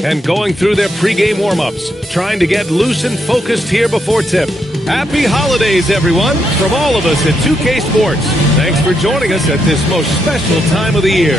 and going through their pregame warm-ups, trying to get loose and focused here before tip. Happy holidays, everyone, from all of us at 2K Sports. Thanks for joining us at this most special time of the year.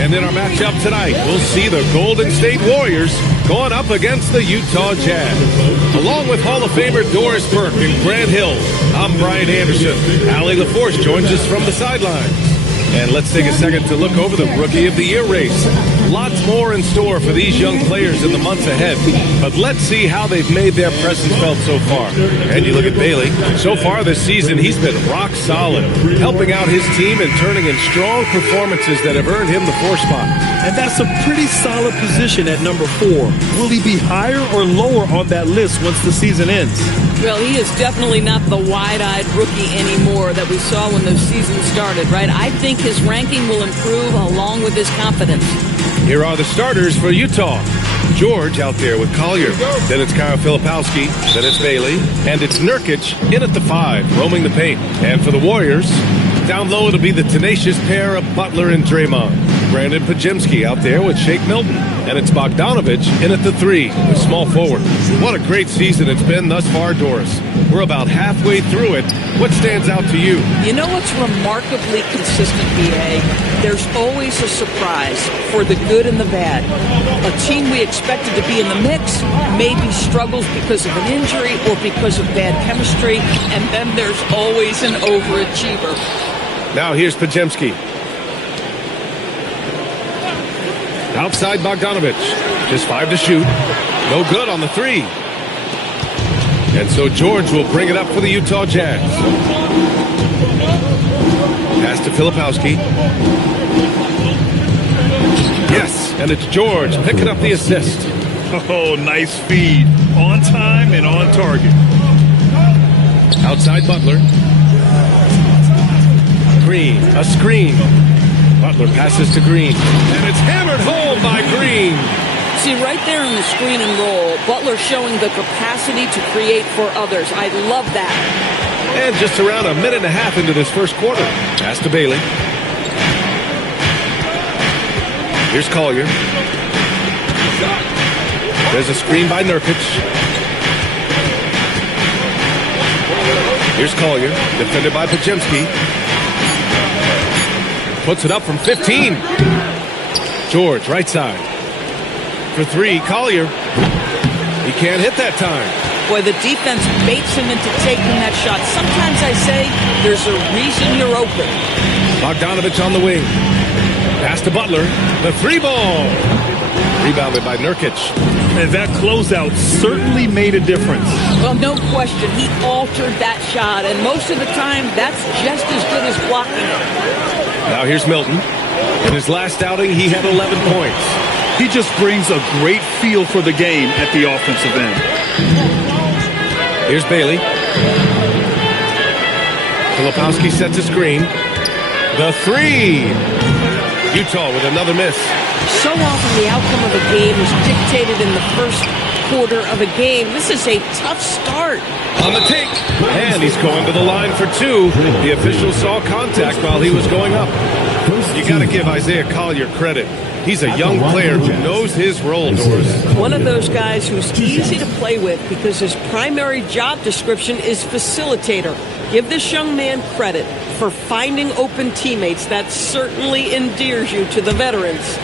And in our matchup tonight, we'll see the Golden State Warriors going up against the Utah Jazz. Along with Hall of Famer Doris Burke and Grant Hill, I'm Brian Anderson. Allie LaForce joins us from the sidelines. And let's take a second to look over the Rookie of the Year race. Lots more in store for these young players in the months ahead. But let's see how they've made their presence felt so far. And you look at Bailey. So far this season, he's been rock solid, helping out his team and turning in strong performances that have earned him the 4 spot. And that's a pretty solid position at number 4. Will he be higher or lower on that list once the season ends? Well, he is definitely not the wide-eyed rookie anymore that we saw when the season started, right? I think his ranking will improve along with his confidence. Here are the starters for Utah. George out there with Collier. Then it's Kyle Filipowski. Then it's Bailey. And it's Nurkic in at the 5, roaming the paint. And for the Warriors, down low it'll be the tenacious pair of Butler and Draymond. Brandon Pajemski out there with Shake Milton. And it's Bogdanovich in at the 3, the small forward. What a great season it's been thus far, Doris. We're about halfway through it. What stands out to you? You know what's remarkably consistent, B.A.? There's always a surprise for the good and the bad. A team we expected to be in the mix maybe struggles because of an injury or because of bad chemistry, and then there's always an overachiever. Now here's Pajemski. Outside Bogdanovich. Just 5 to shoot. No good on the 3. And so George will bring it up for the Utah Jazz. Pass to Filipowski. Yes, and it's George picking up the assist. Oh, nice feed. On time and on target. Outside Butler. Green, a screen. Butler passes to Green. And it's hammered home by Green. See, right there in the screen and roll, Butler showing the capacity to create for others. I love that. And just around a minute and a half into this first quarter. Pass to Bailey. Here's Collier. There's a screen by Nurkic. Here's Collier, defended by Pajemski. Puts it up from 15. George, right side. For 3, Collier. He can't hit that time. Boy, the defense baits him into taking that shot. Sometimes I say there's a reason you're open. Bogdanovich on the wing. Pass to Butler. The 3 ball. Rebounded by Nurkic. And that closeout certainly made a difference. Well, no question. He altered that shot, and most of the time, that's just as good as blocking it. Now here's Milton. In his last outing, he had 11 points. He just brings a great feel for the game at the offensive end. Here's Bailey. Filipowski sets a screen. The 3. Utah with another miss. So often the outcome of a game is dictated in the first quarter of a game. This is a tough start. On the take. And he's going to the line for 2. The official saw contact while he was going up. You got to give Isaiah Collier credit. He's a young player who knows his role, Doris. One of those guys who's easy to play with because his primary job description is facilitator. Give this young man credit for finding open teammates. That certainly endears you to the veterans.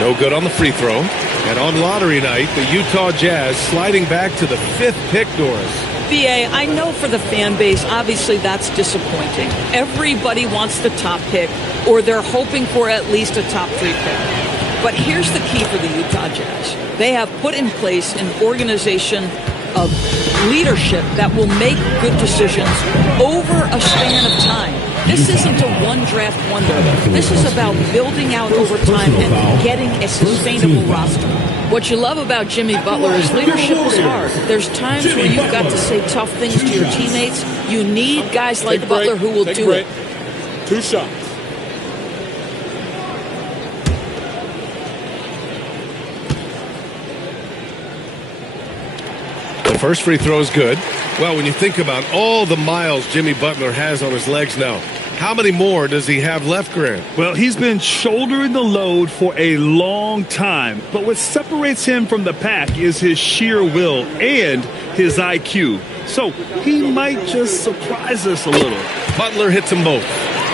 No good on the free throw. And on lottery night, the Utah Jazz sliding back to the 5th pick, Doris. B.A., I know for the fan base, obviously that's disappointing. Everybody wants the top pick, or they're hoping for at least a top 3 pick. But here's the key for the Utah Jazz. They have put in place an organization of leadership that will make good decisions over a span of time. This isn't a one-draft wonder. This is about building out over time and getting a sustainable roster. What you love about Jimmy Butler is leadership is hard. There's times where you've got to say tough things to your teammates. You need guys like Butler who will do it. 2 shots. The first free throw is good. Well, when you think about all the miles Jimmy Butler has on his legs now, How many more does he have left, Grant? Well, he's been shouldering the load for a long time. But what separates him from the pack is his sheer will and his IQ. So he might just surprise us a little. Butler hits them both.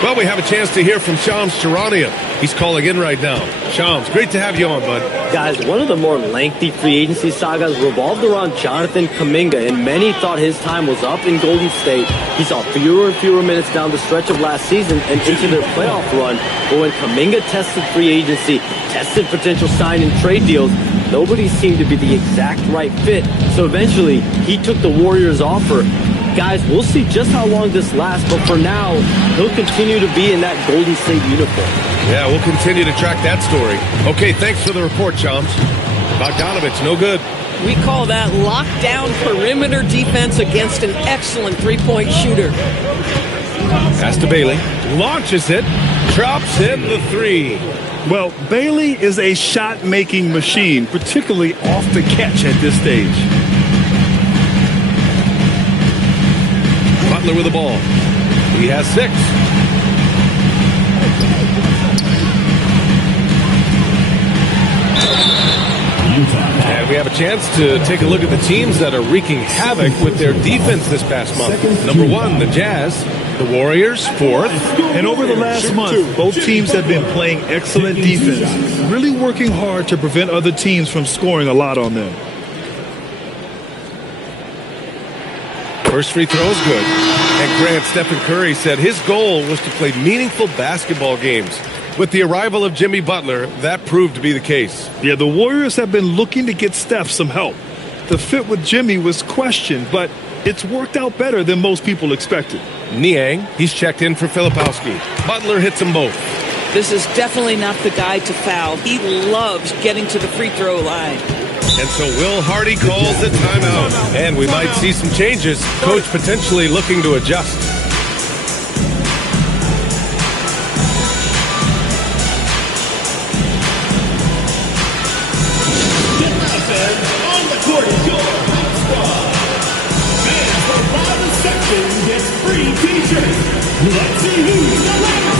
Well, we have a chance to hear from Shams Charania. He's calling in right now. Shams, great to have you on, bud. Guys, one of the more lengthy free agency sagas revolved around Jonathan Kuminga, and many thought his time was up in Golden State. He saw fewer and fewer minutes down the stretch of last season and into their playoff run. But when Kuminga tested free agency, tested potential sign and trade deals, nobody seemed to be the exact right fit. So eventually, he took the Warriors' offer. Guys, we'll see just how long this lasts, but for now, he'll continue to be in that Golden State uniform. Yeah, we'll continue to track that story. Okay, thanks for the report, Shams. Bogdanovich, no good. We call that lockdown perimeter defense against an excellent three-point shooter. Pass to Bailey. Launches it. Drops in the three. Well, Bailey is a shot-making machine, particularly off the catch at this stage. Butler with the ball. He has 6. And we have a chance to take a look at the teams that are wreaking havoc with their defense this past month. Number 1, the Jazz. The Warriors, 4th. And over the last month, both teams have been playing excellent defense, really working hard to prevent other teams from scoring a lot on them. First free throw is good. And Grant, Stephen Curry said his goal was to play meaningful basketball games. With the arrival of Jimmy Butler, that proved to be the case. Yeah, the Warriors have been looking to get Steph some help. The fit with Jimmy was questioned, but it's worked out better than most people expected. Niang, he's checked in for Filipowski. Butler hits them both. This is definitely not the guy to foul. He loves getting to the free throw line. And so Will Hardy calls the timeout. And we might see some changes. Coach potentially looking to adjust. On the court is your hot squad. Fans from 5 section gets free t-shirts. Let's see who's the loudest.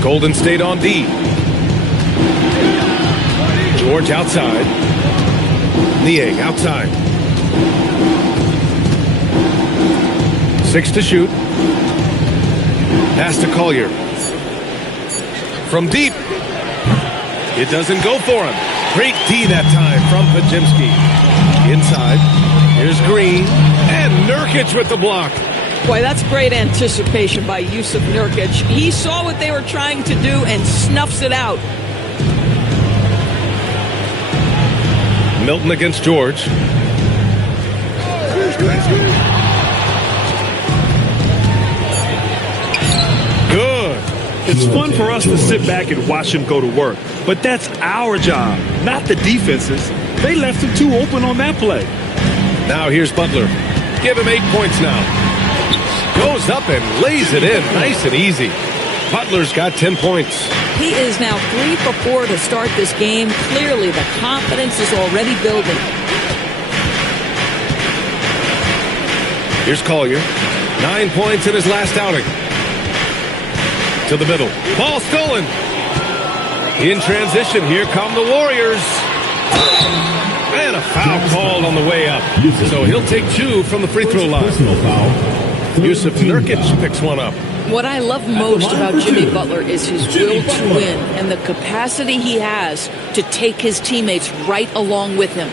Golden State on D. George outside. Niang outside. 6 to shoot. Pass to Collier. From deep. It doesn't go for him. Great D that time from Podziemski. Inside. Here's Green. And Nurkic with the block. Boy, that's great anticipation by Yusuf Nurkic. He saw what they were trying to do and snuffs it out. Milton against George. Good. It's fun for us to sit back and watch him go to work, but that's our job, not the defense's. They left him too open on that play. Now here's Butler. Give him 8 points now. Goes up and lays it in nice and easy. Butler's got 10 points. He is now 3 for 4 to start this game. Clearly, the confidence is already building. Here's Collier. 9 points in his last outing. To the middle. Ball stolen. In transition, here come the Warriors. And a foul called on the way up. So he'll take 2 from the free throw line. Yusuf Nurkic picks one up. What I love most about Jimmy Butler is his will to win and the capacity he has to take his teammates right along with him.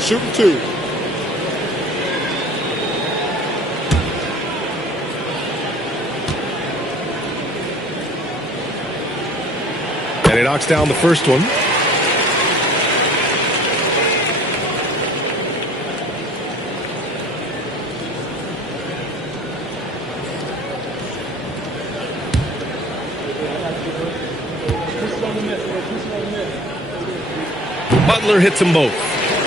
Shooting 2. And he knocks down the first one. Butler hits them both.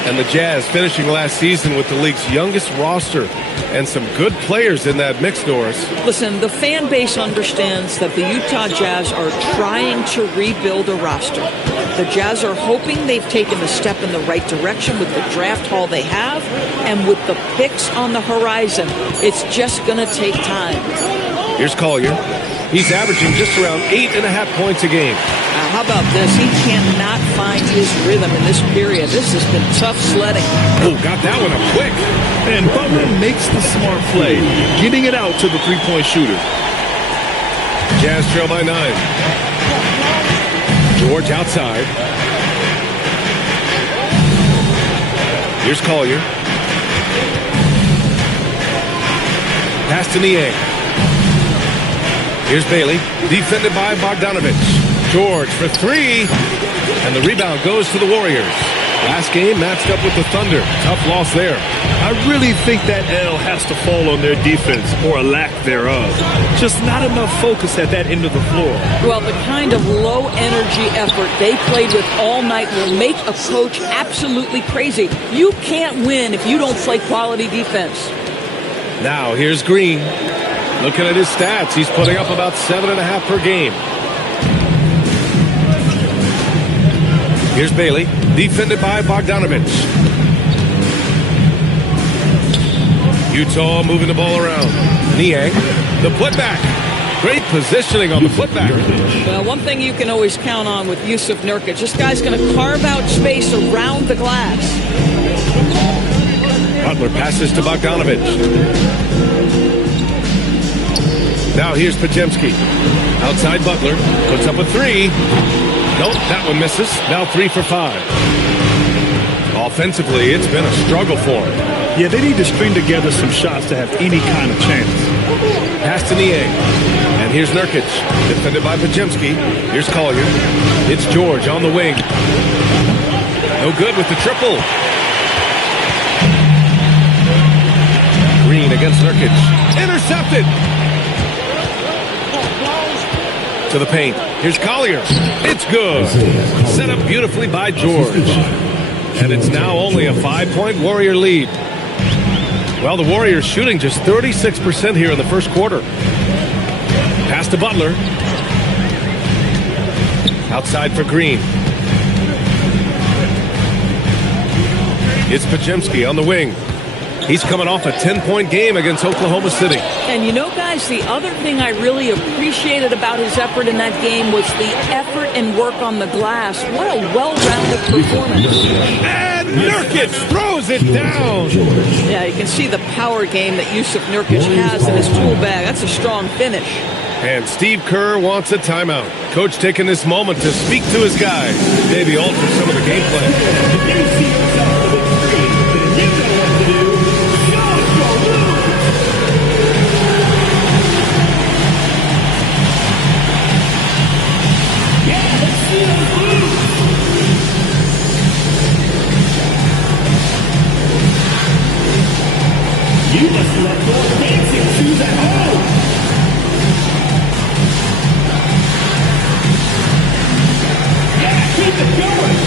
And the Jazz finishing last season with the league's youngest roster and some good players in that mix, Doris. Listen, the fan base understands that the Utah Jazz are trying to rebuild a roster. The Jazz are hoping they've taken a step in the right direction with the draft haul they have, and with the picks on the horizon, it's just going to take time. Here's Collier. He's averaging just around 8.5 points a game. How about this? He cannot find his rhythm in this period. This has been tough sledding. Oh, got that one up quick. And Butler makes the smart play, getting it out to the three-point shooter. Jazz trail by 9. George outside. Here's Collier. Pass to Niang. Here's Bailey, defended by Bogdanovich. George for 3, and the rebound goes to the Warriors. Last game matched up with the Thunder. Tough loss there. I really think that L has to fall on their defense, or a lack thereof. Just not enough focus at that end of the floor. Well, the kind of low-energy effort they played with all night will make a coach absolutely crazy. You can't win if you don't play quality defense. Now, here's Green. Looking at his stats, he's putting up about 7.5 per game. Here's Bailey, defended by Bogdanovich. Utah moving the ball around. Niang, the putback. Great positioning on the putback. Well, one thing you can always count on with Yusuf Nurkic, this guy's going to carve out space around the glass. Butler passes to Bogdanovich. Now here's Podziemski. Outside Butler, puts up a 3. Nope, that one misses. Now 3 for 5. Offensively, it's been a struggle for him. Yeah, they need to string together some shots to have any kind of chance. Pass to Niang. And here's Nurkic, defended by Podziemski. Here's Collier. It's George on the wing. No good with the triple. Green against Nurkic. Intercepted. To the paint. Here's Collier. It's good. Set up beautifully by George. And it's now only a 5-point Warrior lead. Well, the Warriors shooting just 36% here in the first quarter. Pass to Butler. Outside for Green. It's Podziemski on the wing. He's coming off a 10-point game against Oklahoma City. And you know, guys, the other thing I really appreciated about his effort in that game was the effort and work on the glass. What a well-rounded performance. And Nurkic throws it down. Yeah, you can see the power game that Yusuf Nurkic has in his tool bag. That's a strong finish. And Steve Kerr wants a timeout. Coach taking this moment to speak to his guys, maybe alter some of the game plan. You must love your dancing shoes at home. Yeah, keep it going.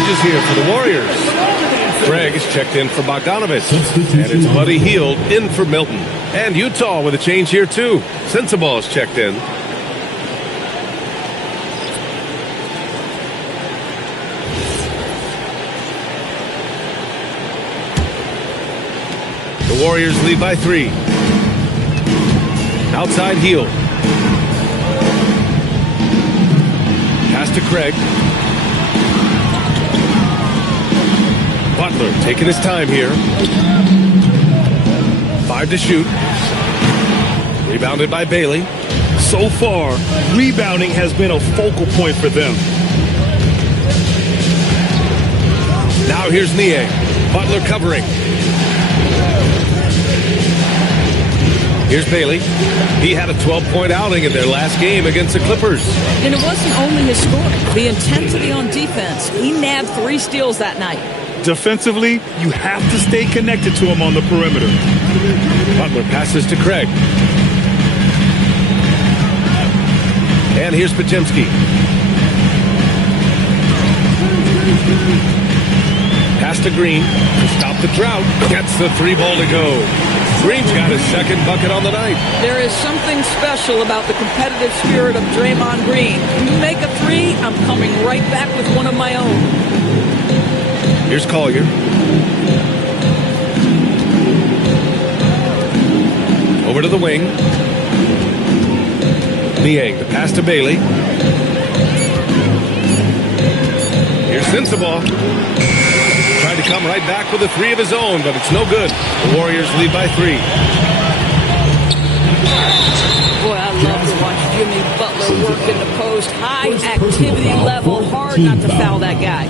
changes here for the Warriors. Craig is checked in for Bogdanovich. And it's Buddy Hield in for Milton. And Utah with a change here, too. Sensabaugh is checked in. The Warriors lead by 3. Outside Hield. Pass to Craig. Butler taking his time here. 5 to shoot. Rebounded by Bailey. So far, rebounding has been a focal point for them. Now here's Niang. Butler covering. Here's Bailey. He had a 12-point outing in their last game against the Clippers. And it wasn't only his scoring. The intensity on defense. He nabbed 3 steals that night. Defensively, you have to stay connected to him on the perimeter. Butler passes to Craig. And here's Podziemski. Pass to Green. Stop the drought. Gets the 3-ball to go. Green's got his second bucket on the night. There is something special about the competitive spirit of Draymond Green. You make a 3, I'm coming right back with one of my own. Here's Collier. Over to the wing. Niang, the pass to Bailey. Here's Sensabaugh. Tried to come right back with a 3 of his own, but it's no good. The Warriors lead by 3. Boy, I love to watch Jimmy Butler work in the post. High activity level. Hard not to foul that guy.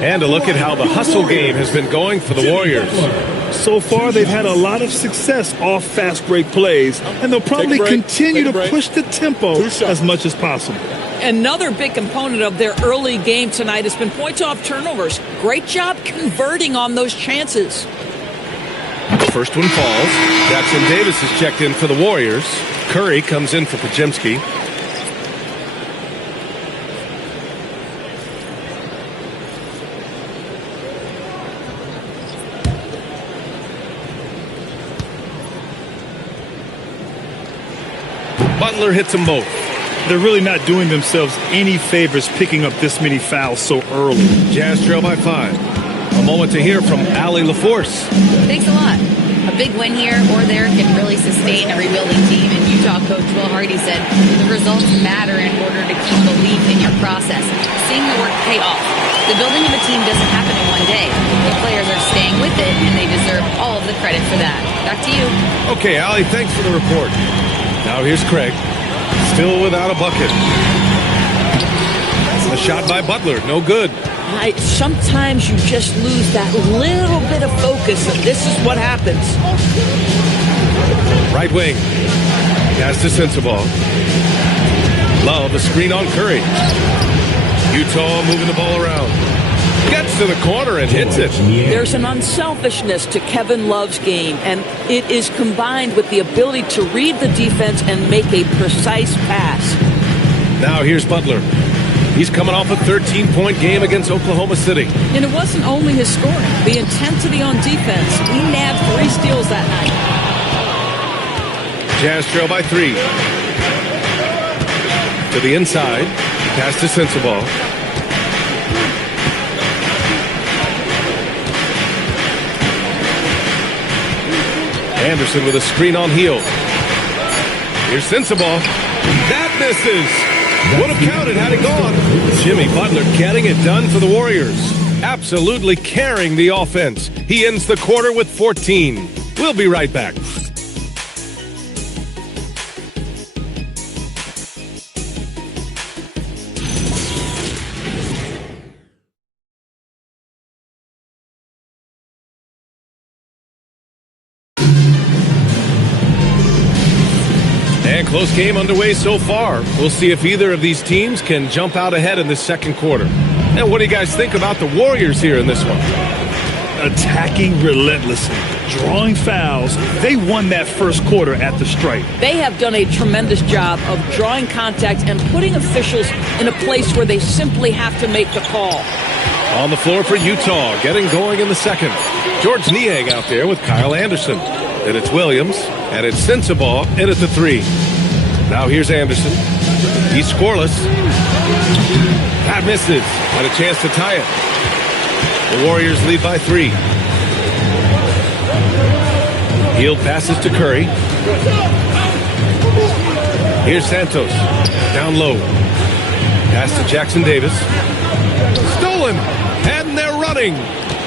And a look at how the hustle game has been going for the Warriors. So far, they've had a lot of success off fast break plays, and they'll probably continue to push the tempo as much as possible. Another big component of their early game tonight has been points off turnovers. Great job converting on those chances. First one falls. Jackson Davis is checked in for the Warriors. Curry comes in for Podziemski. Butler hits them both. They're really not doing themselves any favors picking up this many fouls so early. Jazz trail by 5. A moment to hear from Allie LaForce. Thanks a lot. A big win here or there can really sustain a rebuilding team. And Utah coach Will Hardy said the results matter in order to keep belief in your process. Seeing the work pay off. The building of a team doesn't happen in one day. The players are staying with it, and they deserve all of the credit for that. Back to you. Okay, Allie, thanks for the report. Now here's Craig. Still without a bucket. A shot by Butler. No good. Sometimes you just lose that little bit of focus, and this is what happens. Right wing. Pass to Sensabaugh. Love a screen on Curry. Utah moving the ball around. Gets to the corner and hits it. There's an unselfishness to Kevin Love's game, and it is combined with the ability to read the defense and make a precise pass. Now here's Butler. He's coming off a 13-point game against Oklahoma City. And it wasn't only his scoring. The intensity on defense. He nabbed 3 steals that night. Jazz trail by 3. To the inside. Pass to Sensabaugh. Anderson with a screen on Hield. Here's Sensabaugh. That misses. Would have counted had it gone. Jimmy Butler getting it done for the Warriors. Absolutely carrying the offense. He ends the quarter with 14. We'll be right back. And close game underway so far. We'll see if either of these teams can jump out ahead in the second quarter. And what do you guys think about the Warriors here in this one? Attacking relentlessly, drawing fouls. They won that first quarter at the stripe. They have done a tremendous job of drawing contact and putting officials in a place where they simply have to make the call. On the floor for Utah, getting going in the second. George Niang out there with Kyle Anderson. Then it's Williams, and it's Sensabaugh in at the 3. Now here's Anderson. He's scoreless. That misses. Had a chance to tie it. The Warriors lead by 3. Hield passes to Curry. Here's Santos. Down low. Pass to Jackson Davis. Stolen. And they're running.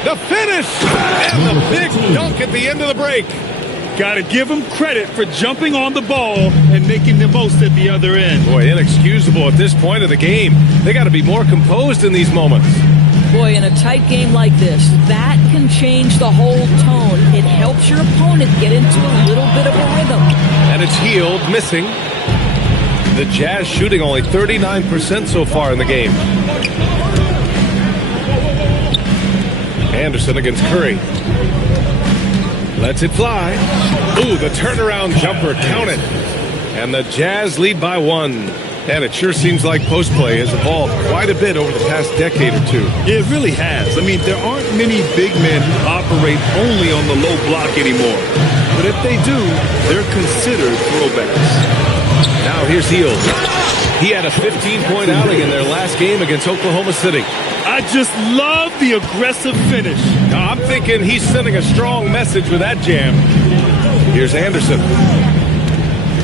The finish. And the big dunk at the end of the break. Got to give him credit for jumping on the ball and making the most at the other end. Boy, inexcusable at this point of the game. They got to be more composed in these moments. Boy, in a tight game like this, that can change the whole tone. It helps your opponent get into a little bit of a rhythm. And it's Hield missing. The Jazz shooting only 39% so far in the game. Anderson against Curry. Lets it fly. Ooh, the turnaround jumper. Count it. And the Jazz lead by 1. And it sure seems like post play has evolved quite a bit over the past decade or two. It really has. I mean, there aren't many big men who operate only on the low block anymore. But if they do, they're considered throwbacks. Now here's Hield. He had a 15-point outing in their last game against Oklahoma City. I just love the aggressive finish. Now, I'm thinking he's sending a strong message with that jam. Here's Anderson.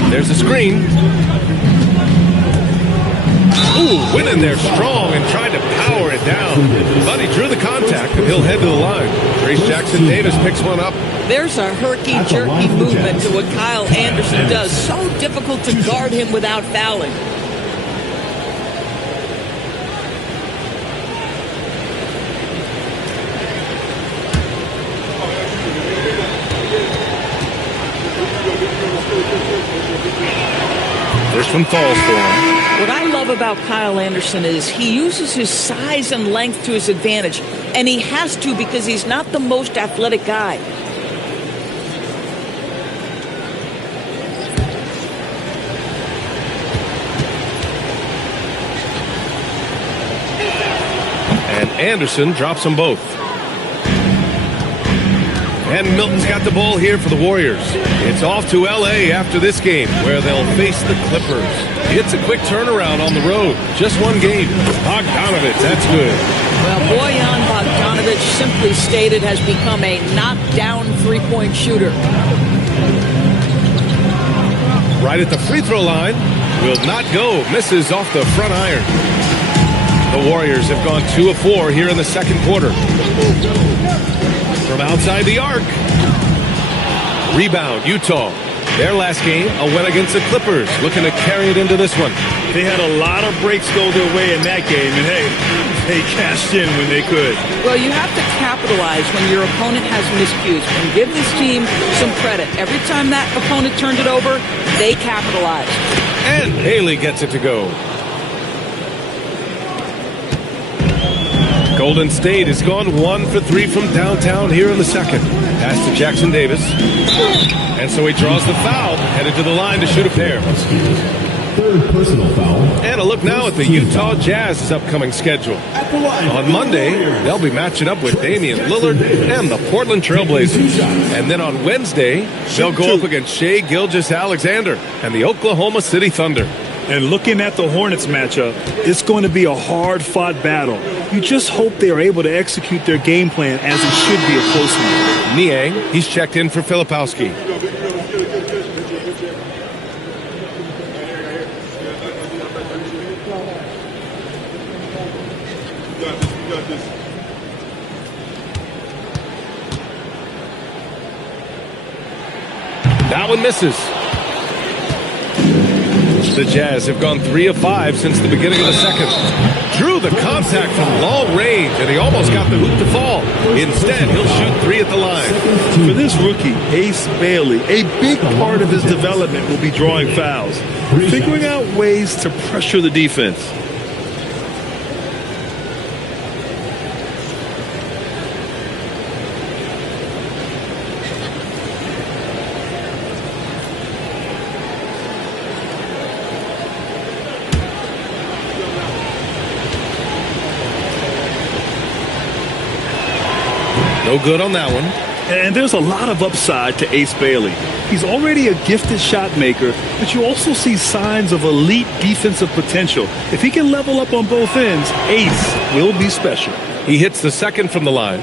There's a screen. Ooh, went in there strong and tried to power it down. But he drew the contact, and he'll head to the line. Trace Jackson Davis picks one up. There's a herky-jerky movement to what Kyle Anderson does. So difficult to guard him without fouling. First one falls for him. What I love about Kyle Anderson is he uses his size and length to his advantage. And he has to because he's not the most athletic guy. And Anderson drops them both. And Milton's got the ball here for the Warriors. It's off to L.A. after this game, where they'll face the Clippers. It's a quick turnaround on the road. Just one game. Bogdanovich, that's good. Well, Bojan Bogdanovich, simply stated, has become a knockdown three-point shooter. Right at the free throw line. Will not go. Misses off the front iron. The Warriors have gone 2 of 4 here in the second quarter. From outside the arc. Rebound, Utah. Their last game, a win against the Clippers. Looking to carry it into this one. They had a lot of breaks go their way in that game, and hey, they cashed in when they could. Well, you have to capitalize when your opponent has miscues. And give this team some credit. Every time that opponent turned it over, they capitalized. And Haley gets it to go. Golden State has gone 1 for 3 from downtown here in the second. Pass to Jackson Davis. And so he draws the foul, headed to the line to shoot a pair. Third personal foul. And a look now at the Utah Jazz's upcoming schedule. On Monday, they'll be matching up with Damian Lillard and the Portland Trailblazers. And then on Wednesday, they'll go up against Shai Gilgeous-Alexander and the Oklahoma City Thunder. And looking at the Hornets matchup, it's going to be a hard-fought battle. You just hope they are able to execute their game plan as it should be a close one. Niang, he's checked in for Filipowski. That one misses. The Jazz have gone 3 of 5 since the beginning of the second. Drew the contact from long range, and he almost got the hoop to fall. Instead, he'll shoot 3 at the line. For this rookie, Ace Bailey, a big part of his development will be drawing fouls, figuring out ways to pressure the defense. No good on that one. And there's a lot of upside to Ace Bailey. He's already a gifted shot maker, but you also see signs of elite defensive potential. If he can level up on both ends, Ace will be special. He hits the second from the line.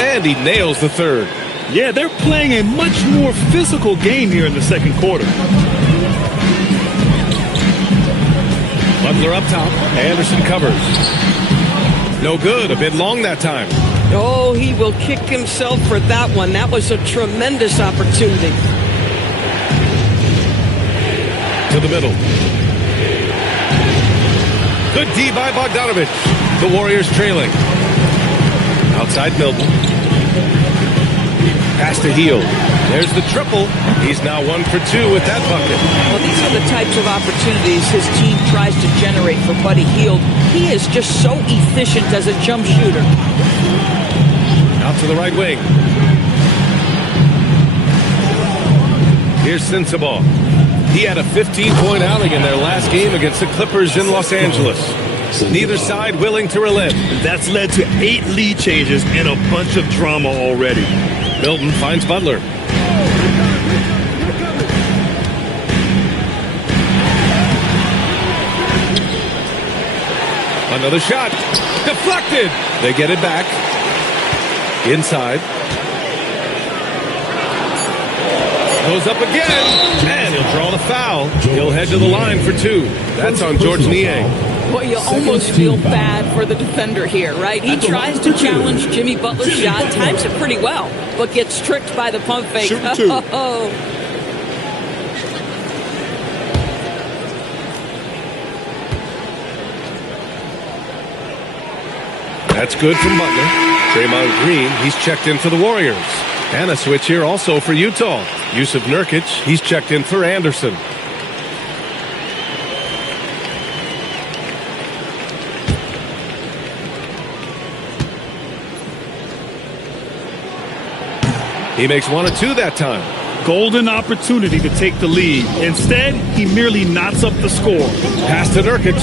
And he nails the third. Yeah, they're playing a much more physical game here in the second quarter. Butler up top. Anderson covers. No good. A bit long that time. Oh, he will kick himself for that one. That was a tremendous opportunity. To the middle. Good D by Bogdanovich. The Warriors trailing. Outside Milton. Pass to Hield. There's the triple. He's now 1 for 2 with that bucket. Well, these are the types of opportunities his team tries to generate for Buddy Hield. He is just so efficient as a jump shooter. Out to the right wing. Here's Sensabaugh. He had a 15-point outing in their last game against the Clippers in Los Angeles. Neither side willing to relent. That's led to 8 lead changes and a bunch of drama already. Milton finds Butler. Another shot. Deflected. They get it back. Inside. Goes up again. And he'll draw the foul. He'll head to the line for 2. That's on George Niang. Well, you almost feel bad for the defender here, right? He tries to challenge Jimmy Butler's shot, times it pretty well, but gets tricked by the pump fake. Oh. That's good from Butler. Draymond Green, he's checked in for the Warriors. And a switch here also for Utah. Yusuf Nurkic, he's checked in for Anderson. He makes 1 of 2 that time. Golden opportunity to take the lead. Instead, he merely knots up the score. Pass to Nurkic.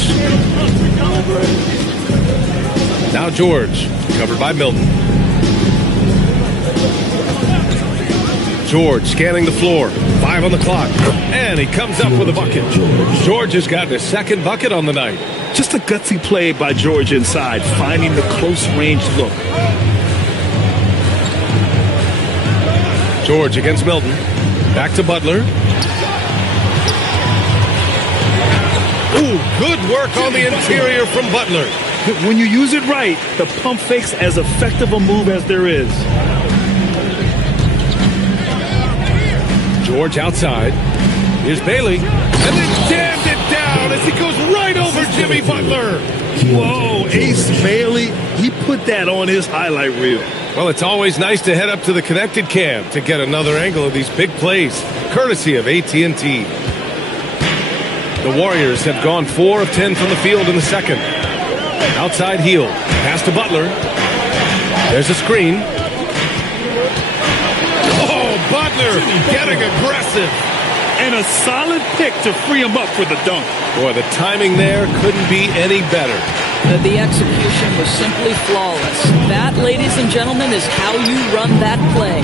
Now George, covered by Milton. George scanning the floor. 5 on the clock. And he comes up with a bucket. George has gotten his second bucket on the night. Just a gutsy play by George inside, finding the close range look. George against Milton. Back to Butler. Ooh, good work on the interior from Butler. When you use it right, the pump fake's as effective a move as there is. George outside. Here's Bailey. And then jammed it down as he goes right over Jimmy Butler. Whoa, Ace Bailey, he put that on his highlight reel. Well, it's always nice to head up to the connected cam to get another angle of these big plays, courtesy of AT&T. The Warriors have gone 4 of 10 from the field in the second. Outside Hield. Pass to Butler. There's a screen. Oh, Butler getting aggressive. And a solid pick to free him up for the dunk. Boy, the timing there couldn't be any better. The execution was simply flawless. That, ladies and gentlemen, is how you run that play.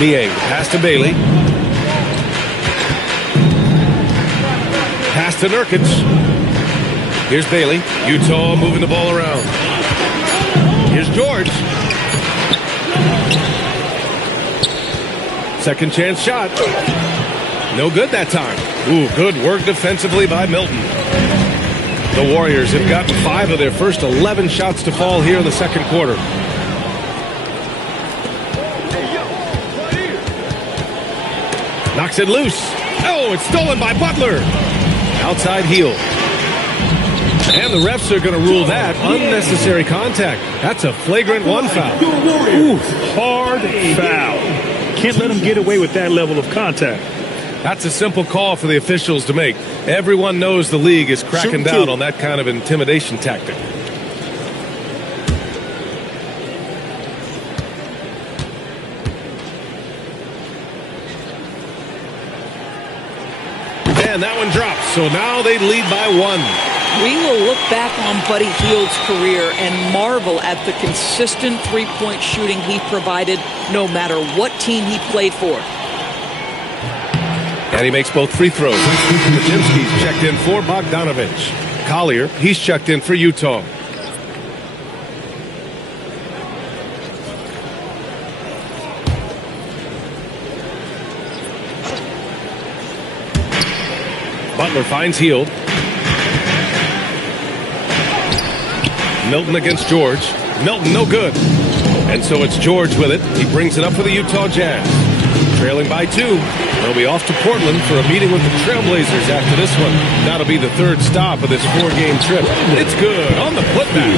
Niang, pass to Bailey. Pass to Nurkic. Here's Bailey. Utah moving the ball around. Here's George. Second chance shot. No good that time. Ooh, good work defensively by Milton. The Warriors have gotten 5 of their first 11 shots to fall here in the second quarter. Knocks it loose. Oh, it's stolen by Butler. Outside Hield. And the refs are going to rule that unnecessary contact. That's a flagrant 1 foul. Ooh, hard foul. Can't let him get away with that level of contact. That's a simple call for the officials to make. Everyone knows the league is cracking down on that kind of intimidation tactic. And that one drops. So now they lead by 1. We will look back on Buddy Hield's career and marvel at the consistent three-point shooting he provided no matter what team he played for. And he makes both free throws. Majinski's checked in for Bogdanovich. Collier, he's checked in for Utah. Butler finds Hield. Milton against George. Milton no good. And so it's George with it. He brings it up for the Utah Jazz. Trailing by 2. They'll be off to Portland for a meeting with the Trailblazers after this one. That'll be the third stop of this 4-game trip. It's good on the putback.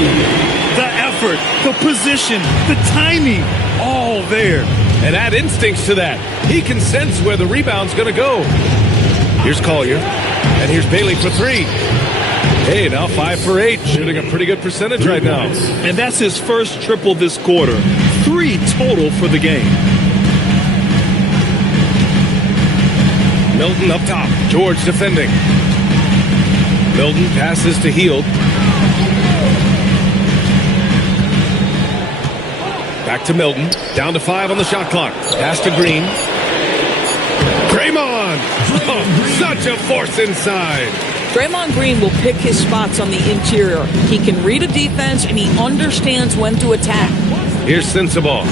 The effort, the position, the timing, all there. And add instincts to that. He can sense where the rebound's going to go. Here's Collier. And here's Bailey for 3. Hey, now 5 for 8. Shooting a pretty good percentage right now. And that's his first triple this quarter. 3 total for the game. Milton up top. George defending. Milton passes to Hield. Back to Milton. Down to 5 on the shot clock. Pass to Green. Draymond! Oh, such a force inside. Draymond Green will pick his spots on the interior. He can read a defense and he understands when to attack. Here's Sensabaugh.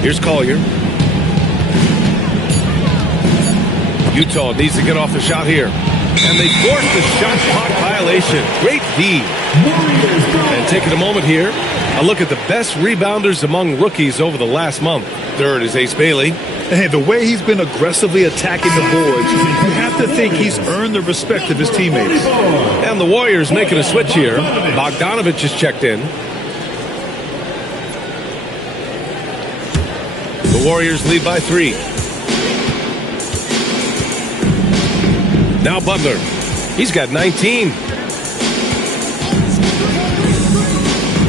Here's Collier. Utah needs to get off the shot here. And they force the shot clock violation. Great D. And taking a moment here, a look at the best rebounders among rookies over the last month. Third is Ace Bailey. Hey, the way he's been aggressively attacking the boards, you have to think he's earned the respect of his teammates. And the Warriors making a switch here. Bogdanovich is checked in. The Warriors lead by 3. Now Butler. He's got 19.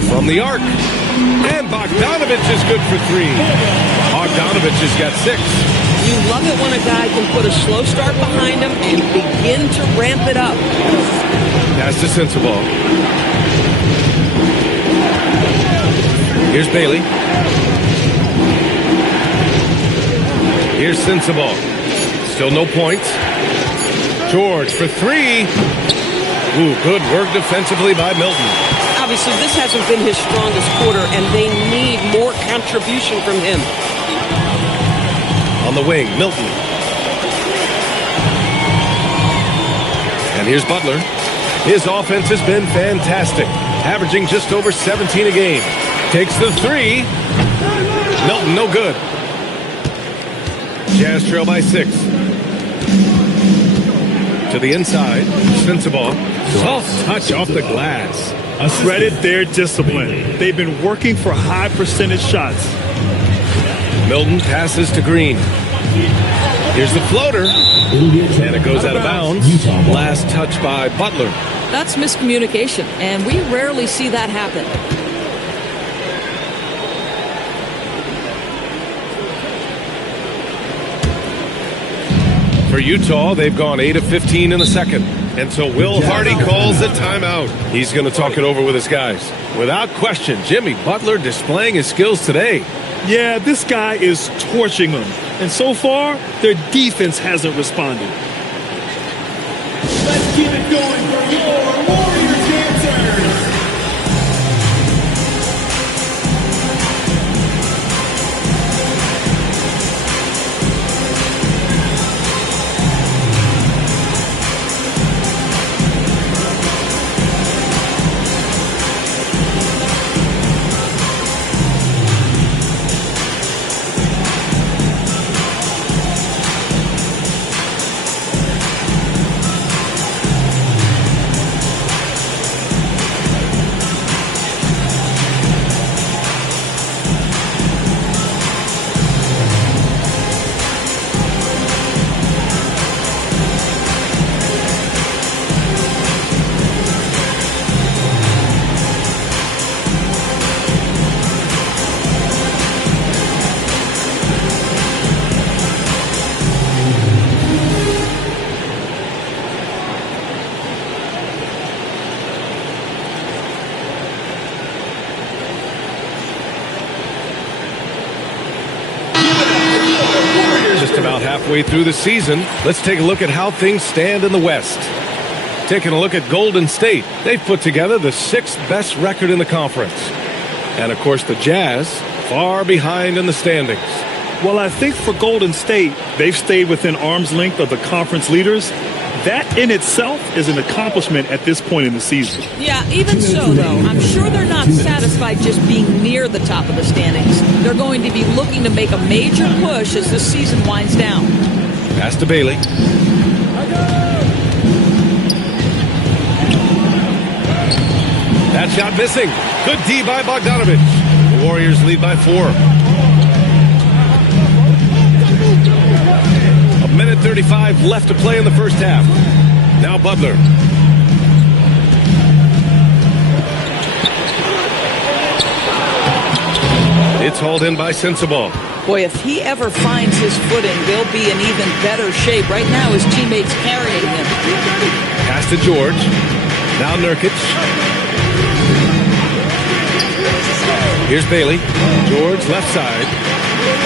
From the arc. And Bogdanovich is good for 3. Bogdanovich has got 6. You love it when a guy can put a slow start behind him and begin to ramp it up. Pass to Sensabaugh. Here's Bailey. Here's Sensabaugh. Still no points. George for 3. Ooh, good work defensively by Milton. Obviously, this hasn't been his strongest quarter, and they need more contribution from him. On the wing, Milton. And here's Butler. His offense has been fantastic, averaging just over 17 a game. Takes the 3. Milton, no good. Jazz trail by 6. To the inside, Sensabaugh. Soft touch off the glass. Credit their discipline. They've been working for high percentage shots. Milton passes to Green. Here's the floater. And it goes out of bounds. Last touch by Butler. That's miscommunication, and we rarely see that happen. For Utah, they've gone 8 of 15 in the second. And so Will Hardy calls the timeout. He's going to talk it over with his guys. Without question, Jimmy Butler displaying his skills today. Yeah, this guy is torching them. And so far, their defense hasn't responded. Let's keep it going for your Warriors dancers. just about halfway through the season. Let's take a look at how things stand in the West. Taking a look at Golden State, they've put together the 6th best record in the conference. And, of course, the Jazz, far behind in the standings. Well, I think for Golden State, they've stayed within arm's length of the conference leaders. That in itself is an accomplishment at this point in the season. Yeah, even so, though, I'm sure they're not satisfied just being near the top of the standings. They're going to be looking to make a major push as the season winds down. Pass to Bailey. That shot missing. Good D by Bogdanovich. The Warriors lead by 4. 1:35 left to play in the first half. Now Butler. It's hauled in by Sensabaugh. Boy, if he ever finds his footing, they'll be in even better shape. Right now, his teammates carrying him. Pass to George. Now Nurkic. Here's Bailey. George left side.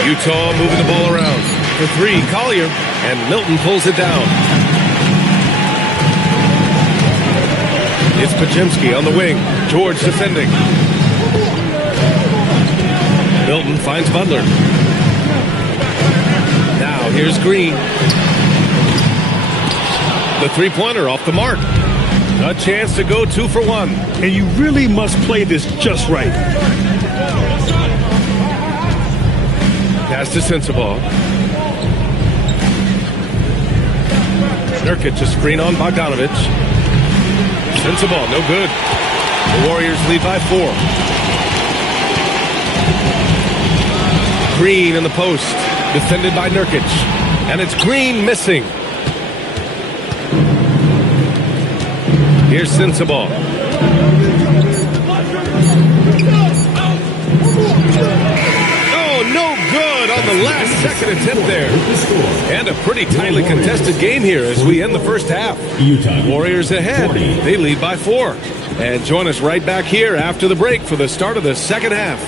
Utah moving the ball around. For 3, Collier. And Milton pulls it down. It's Podziemski on the wing. George defending. Milton finds Butler. Now here's Green. The three-pointer off the mark. A chance to go 2 for 1. And you really must play this just right. Pass to Sensabaugh. Nurkic a screen on Bogdanovich. Sensabaugh, no good. The Warriors lead by 4. Green in the post, defended by Nurkic. And it's Green missing. Here's Sensabaugh. Oh, no good on the last second attempt there. And a pretty tightly contested game here as we end the first half. Warriors ahead. They lead by 4. And join us right back here after the break for the start of the second half.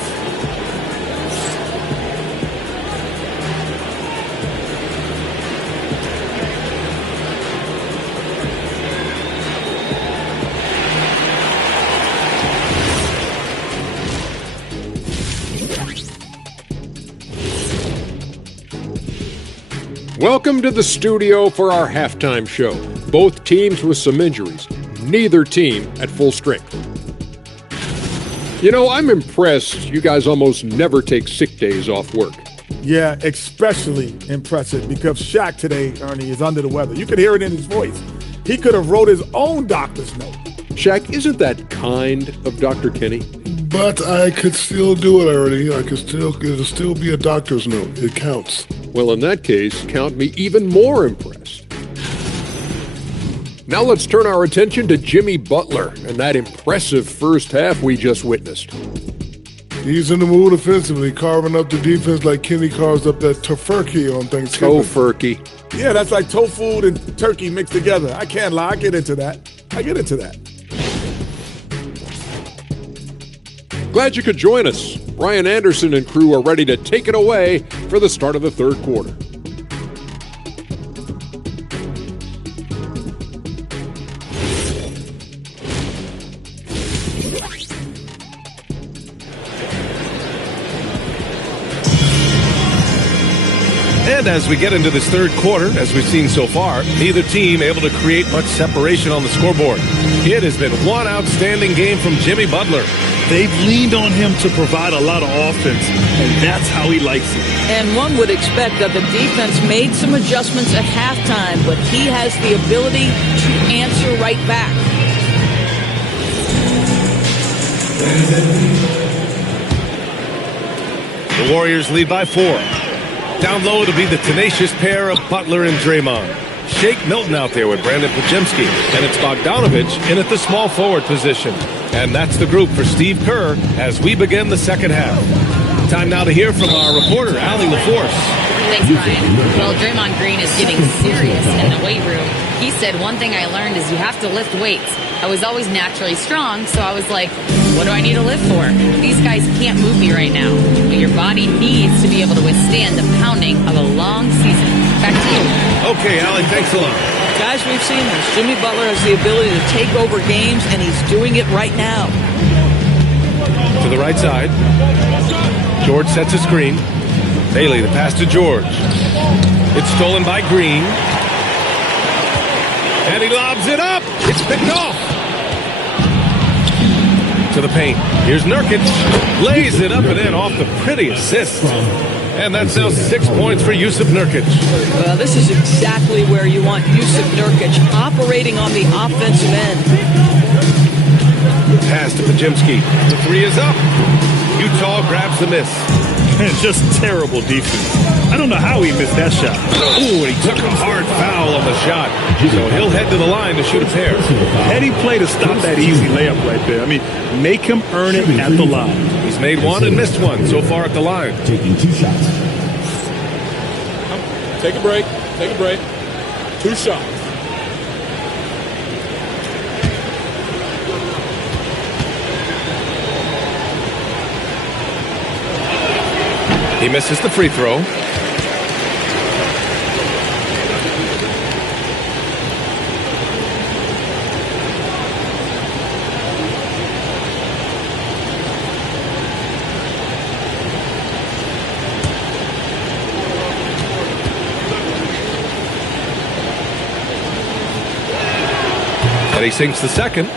Welcome to the studio for our halftime show. Both teams with some injuries. Neither team at full strength. You know, I'm impressed you guys almost never take sick days off work. Yeah, especially impressive because Shaq today, Ernie, is under the weather. You could hear it in his voice. He could have wrote his own doctor's note. Shaq, isn't that kind of Dr. Kenny? But I could still do it, Ernie. It'll still be a doctor's note. It counts. Well, in that case, count me even more impressed. Now let's turn our attention to Jimmy Butler and that impressive first half we just witnessed. He's in the mood offensively, carving up the defense like Kenny carves up that tofurkey on Thanksgiving. Tofurkey. Yeah, that's like tofu and turkey mixed together. I can't lie. I get into that. Glad you could join us. Brian Anderson and crew are ready to take it away for the start of the third quarter. And as we get into this third quarter, as we've seen so far, neither team able to create much separation on the scoreboard. It has been one outstanding game from Jimmy Butler. They've leaned on him to provide a lot of offense, and that's how he likes it. And one would expect that the defense made some adjustments at halftime, but he has the ability to answer right back. The Warriors lead by 4. Down low to be the tenacious pair of Butler and Draymond. Shake Milton out there with Brandon Podziemski, and it's Bogdanovich in at the small forward position. And that's the group for Steve Kerr as we begin the second half. Time now to hear from our reporter, Allie LaForce. Thanks, Brian. Well, Draymond Green is getting serious in the weight room. He said, one thing I learned is you have to lift weights. I was always naturally strong, so I was like, what do I need to lift for? These guys can't move me right now, but your body needs to be able to withstand the pounding of a long season. Back to you. Okay, Allie, thanks a lot. Guys, we've seen this. Jimmy Butler has the ability to take over games, and he's doing it right now. To the right side. George sets a screen. Bailey, the pass to George. It's stolen by Green. And he lobs it up. It's picked off. To the paint. Here's Nurkic. Lays it up and in off the pretty assist. And that's now 6 points for Jusuf Nurkic. Well, this is exactly where you want Jusuf Nurkic operating on the offensive end. Pass to Pajimski. The three is up. Utah grabs the miss. And just terrible defense. I don't know how he missed that shot. Ooh, and he took a hard foul on the shot. So he'll head to the line to shoot a pair. Heady play to stop that easy layup right there. I mean, make him earn it at the line. He's made one and missed one so far at the line. Taking 2 shots. Take a break. Take a break. 2 shots. He misses the free throw. And he sinks the second.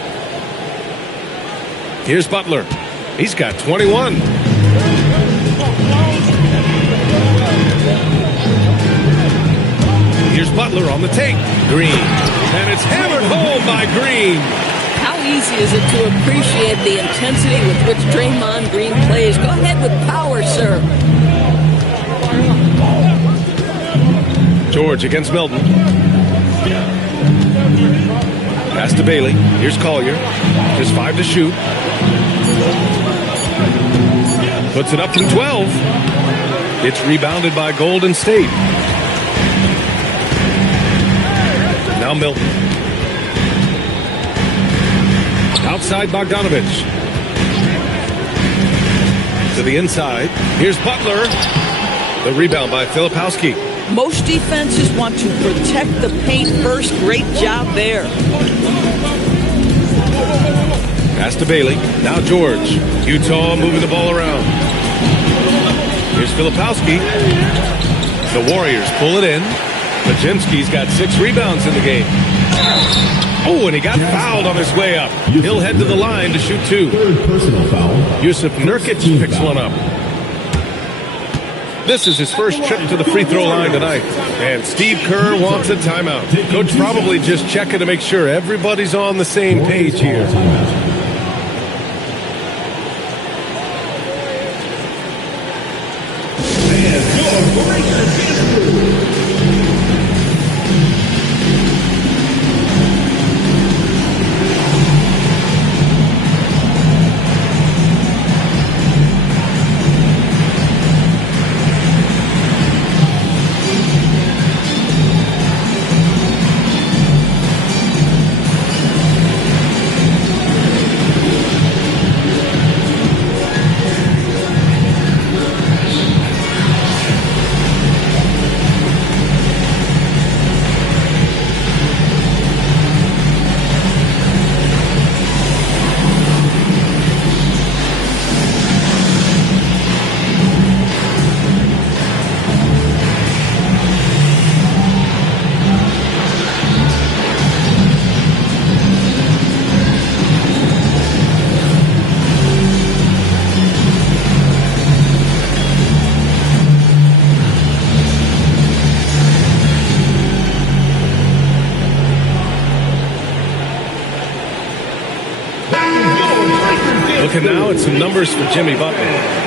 Here's Butler. He's got 21. Here's Butler on the take. Green. And it's hammered home by Green. How easy is it to appreciate the intensity with which Draymond Green plays? Go ahead with power, sir. George against Milton. Pass to Bailey. Here's Collier. Just 5 to shoot. Puts it up from 12. It's rebounded by Golden State. Now Milton. Outside Bogdanovich. To the inside. Here's Butler. The rebound by Filipowski. Most defenses want to protect the paint first. Great job there. Pass to Bailey. Now George. Utah moving the ball around. Here's Filipowski. The Warriors pull it in. Pajimski's got 6 rebounds in the game. Oh, and he got fouled on his way up. He'll head to the line to shoot 2. Third personal foul. Jusuf Nurkic picks one up. This is his first trip to the free throw line tonight. And Steve Kerr wants a timeout. Coach probably just checking to make sure everybody's on the same page here. Looking now at some numbers for Jimmy Butler.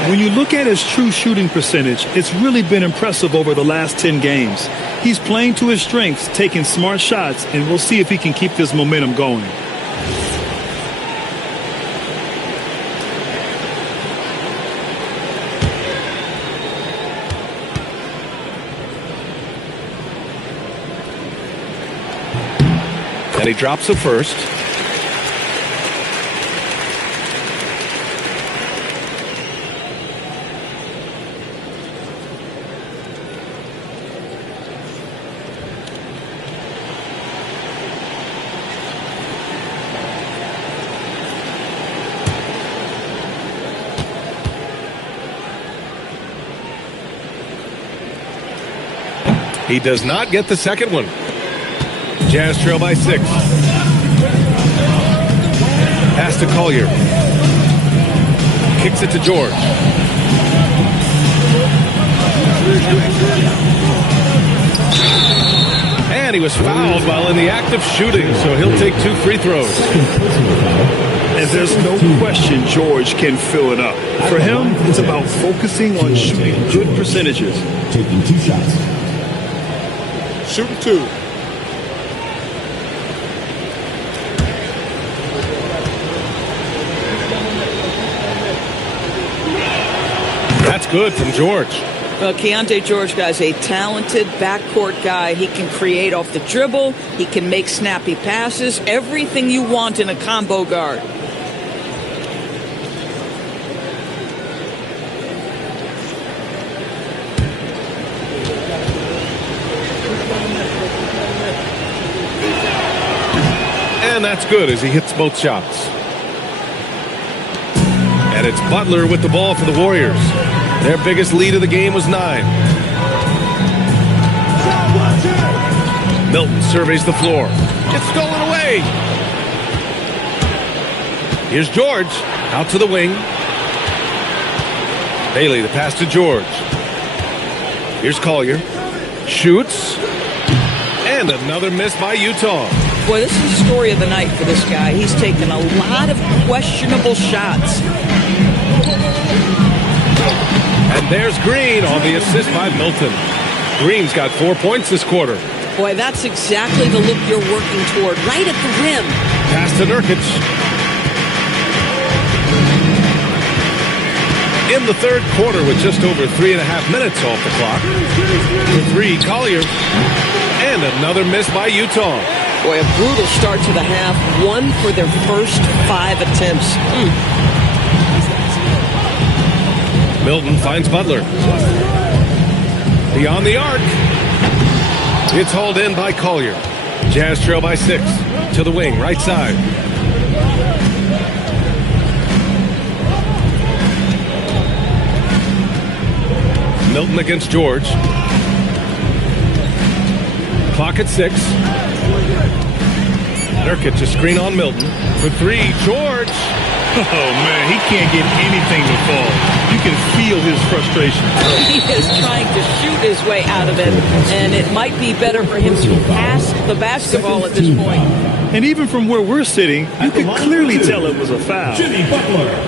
When you look at his true shooting percentage, it's really been impressive over the last 10 games. He's playing to his strengths, taking smart shots, and we'll see if he can keep this momentum going. And he drops the first. He does not get the second one. Jazz trail by 6. Pass to Collier. Kicks it to George. And he was fouled while in the act of shooting, so he'll take 2 free throws. And there's no question George can fill it up. For him, it's about focusing on shooting good percentages. Taking 2 shots. Shooting 2. That's good from George. Well, Keontae George, guys, a talented backcourt guy. He can create off the dribble. He can make snappy passes. Everything you want in a combo guard. And that's good as he hits both shots. And it's Butler with the ball for the Warriors. Their biggest lead of the game was 9. Milton surveys the floor. It's stolen away. Here's George out to the wing. Bailey, the pass to George. Here's Collier. Shoots. And another miss by Utah. Boy, this is the story of the night for this guy. He's taken a lot of questionable shots. And there's Green on the assist by Milton. Green's got 4 points this quarter. Boy, that's exactly the look you're working toward, right at the rim. Pass to Nurkic. In the third quarter with just over 3.5 minutes off the clock. For 3, Collier. And another miss by Utah. Boy, a brutal start to the half. 1 for their first 5 attempts. Milton finds Butler. Beyond the arc. It's hauled in by Collier. Jazz trail by 6. To the wing, right side. Milton against George. Clock at 6. Nurkic a screen on Milton. For 3, George. Oh, man, he can't get anything to fall. You can feel his frustration. He is trying to shoot his way out of it, and it might be better for him to pass the basketball at this point. And even from where we're sitting, you can clearly tell it was a foul.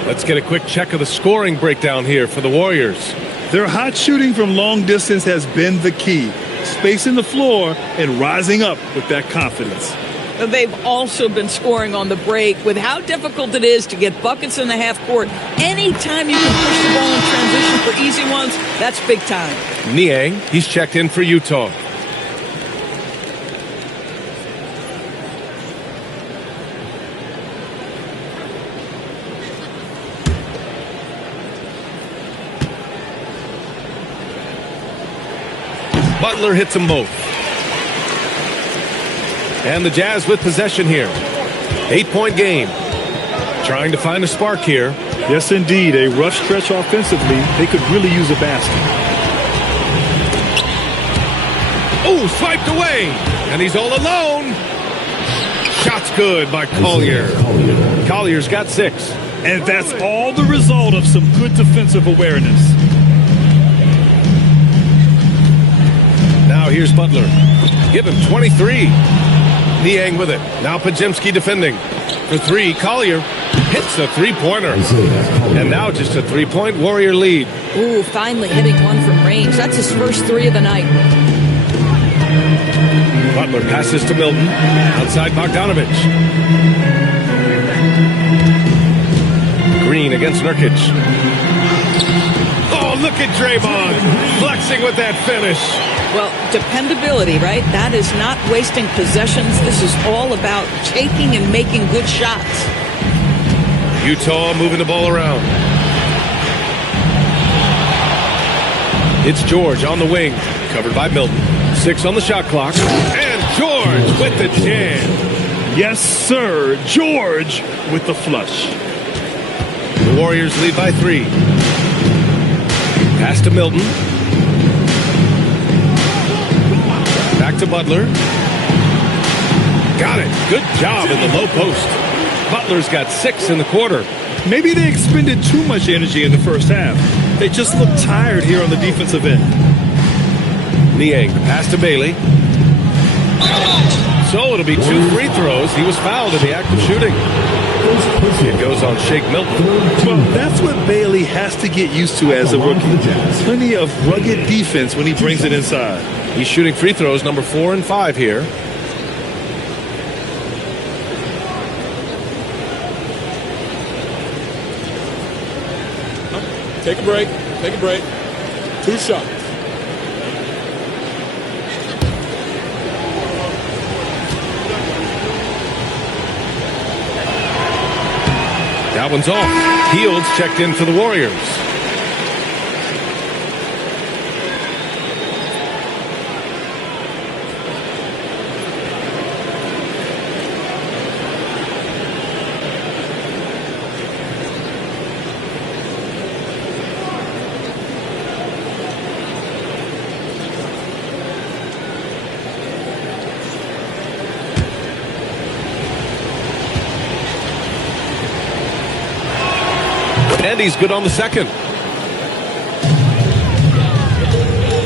Let's get a quick check of the scoring breakdown here for the Warriors. Their hot shooting from long distance has been the key. Spacing the floor and rising up with that confidence. They've also been scoring on the break. With how difficult it is to get buckets in the half court, anytime you can push the ball in transition for easy ones, that's big time. Niang, he's checked in for Utah. Butler hits them both. And the Jazz with possession here. 8-point game. Trying to find a spark here. Yes, indeed. A rough stretch offensively. They could really use a basket. Oh, swiped away. And he's all alone. Shot's good by Collier. Collier's got 6. And that's all the result of some good defensive awareness. Now here's Butler. Give him 23. Niang with it. Now Podziemski defending. For 3, Collier hits a 3-pointer. And now just a 3-point Warrior lead. Ooh, finally hitting one from range. That's his first 3 of the night. Butler passes to Milton. Outside Bogdanovich. Green against Nurkic. Oh, look at Draymond flexing with that finish. Well, dependability, right? That is not wasting possessions. This is all about taking and making good shots. Utah moving the ball around. It's George on the wing, covered by Milton. 6 on the shot clock. And George with the jam. Yes, sir. George with the flush. The Warriors lead by 3. Pass to Milton. to Butler. Got it. Good job in the low post. Butler's got 6 in the quarter. Maybe they expended too much energy in the first half. They just look tired here on the defensive end. Niang, pass to Bailey. So it'll be 2 free throws. He was fouled in the act of shooting. It goes on Shake Milton. Well, that's what Bailey has to get used to as a rookie. Plenty of rugged defense when he brings it inside. He's shooting free throws number 4 and 5 here. Take a break. Take a break. 2 shots. That one's off. Fields checked in for the Warriors. And he's good on the second.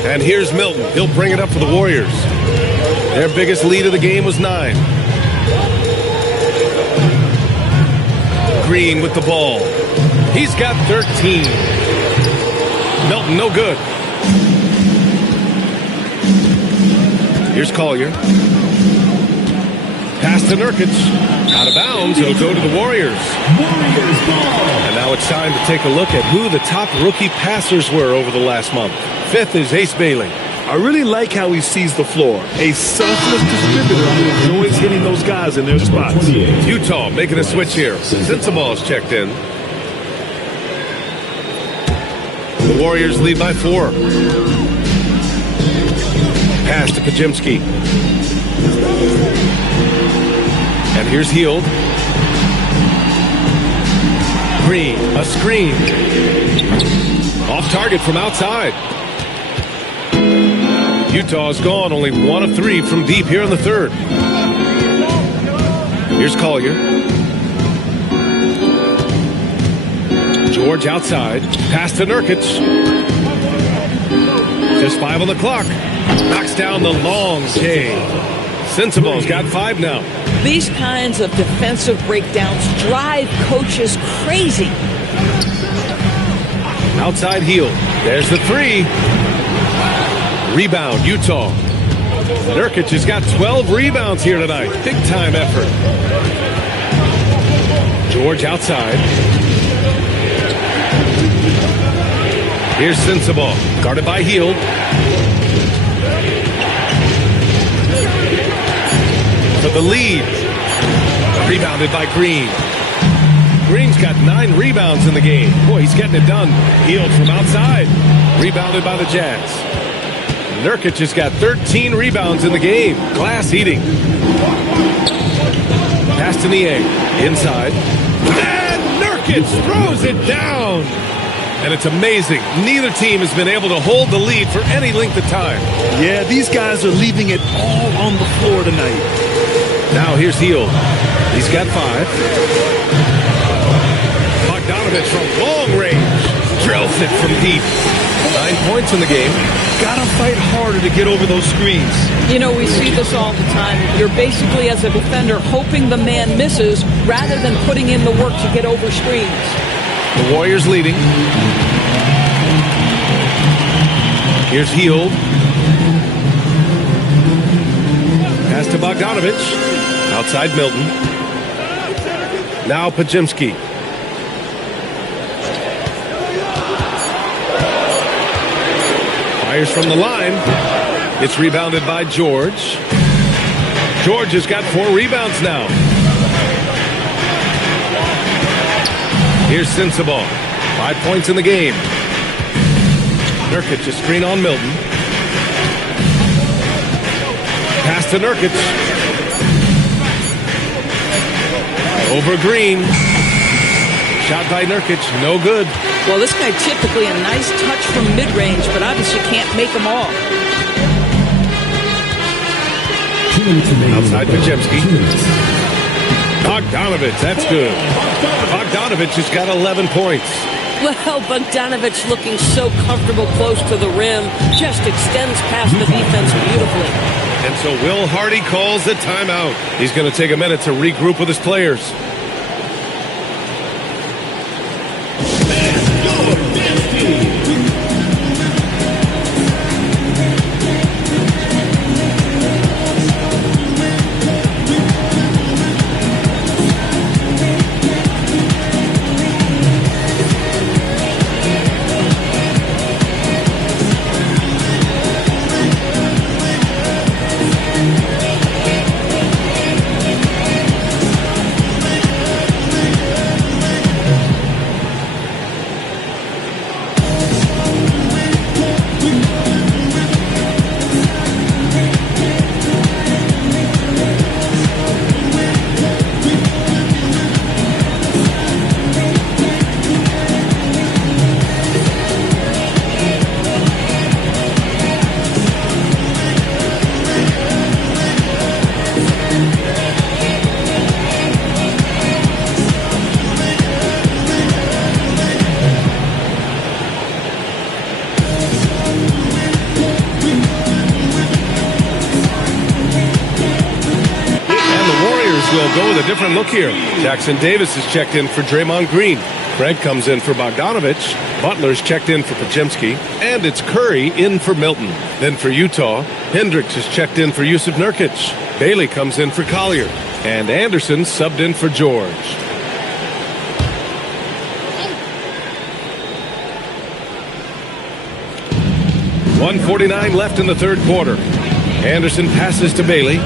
And here's Milton. He'll bring it up for the Warriors. Their biggest lead of the game was 9. Green with the ball. He's got 13. Milton, no good. Here's Collier. Pass to Nurkic. Out of bounds. It'll go to the Warriors. And now it's time to take a look at who the top rookie passers were over the last month. 5th is Ace Bailey. I really like how he sees the floor. A selfless distributor who enjoys hitting those guys in their spots. Utah making a switch here. Sensabal's checked in. The Warriors lead by 4. Pass to Pajimski. And here's Hield. Green, a screen. Off target from outside. Utah's gone only 1 of 3 from deep here in the third. Here's Collier. George outside. Pass to Nurkic. Just 5 on the clock. Knocks down the long J. Sensabal's got 5 now. These kinds of defensive breakdowns drive coaches crazy. Outside Hield. There's the 3. Rebound, Utah. Nurkic has got 12 rebounds here tonight. Big time effort. George outside. Here's Sensabal. Guarded by Hield. For the lead. Rebounded by Green. Green's got 9 rebounds in the game. Boy, he's getting it done. Hield from outside. Rebounded by the Jazz. Nurkic has got 13 rebounds in the game. Glass eating. Pass to Niang. Inside. And Nurkic throws it down. And it's amazing. Neither team has been able to hold the lead for any length of time. Yeah, these guys are leaving it all on the floor tonight. Now here's Hield. He's got 5. Bogdanovich from long range. Drills it from deep. 9 points in the game. Gotta fight harder to get over those screens. You know, we see this all the time. You're basically, as a defender, hoping the man misses rather than putting in the work to get over screens. The Warriors leading. Here's Hield. Pass to Bogdanovich. Outside Milton. Now Pajimski. Fires from the line. It's rebounded by George. George has got 4 rebounds now. Here's Sensabal. 5 points in the game. Nurkic, a screen on Milton. Pass to Nurkic. Over Green. Shot by Nurkic. No good. Well, this guy typically a nice touch from mid-range, but obviously can't make them all. Outside Pajemski. Bogdanovich, that's good. Bogdanovich has got 11 points. Well, Bogdanovich looking so comfortable close to the rim, just extends past the defense beautifully. And so Will Hardy calls the timeout. He's going to take a minute to regroup with his players. Will go with a different look here. Jackson Davis is checked in for Draymond Green. Craig comes in for Bogdanovich. Butler's checked in for Pajemski. And it's Curry in for Milton. Then for Utah, Hendricks is checked in for Yusuf Nurkic. Bailey comes in for Collier. And Anderson subbed in for George. .149 left in the third quarter. Anderson passes to Bailey.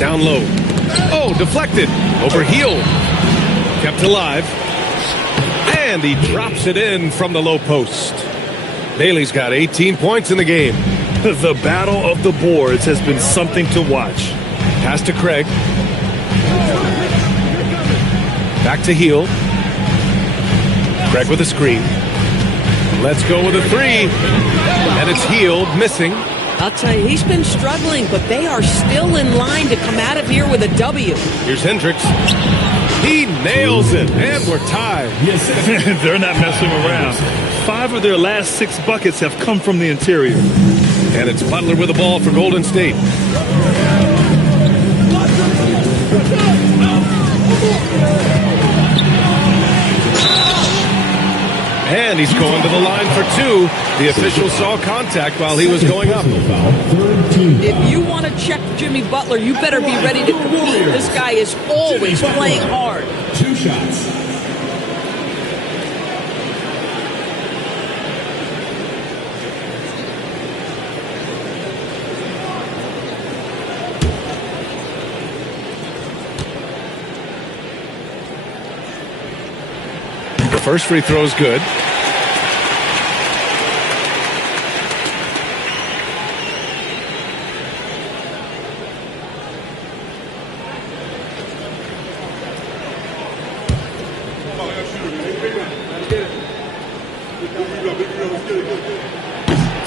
Down low. Oh, deflected. Over heel. Kept alive. And he drops it in from the low post. Bailey's got 18 points in the game. The battle of the boards has been something to watch. Pass to Craig. Back to heel. Craig with a screen. Let's go with a three. And it's Heel missing. I'll tell you, he's been struggling, but they are still in line to come out of here with a W. Here's Hendricks. He nails it, and we're tied. They're not messing around. 5 of their last 6 buckets have come from the interior. And it's Butler with the ball for Golden State. And he's going to the line for 2. The official saw contact while he was going up. If you want to check Jimmy Butler, you better be ready to compete. This guy is always playing hard. 2 shots. The first free throw is good.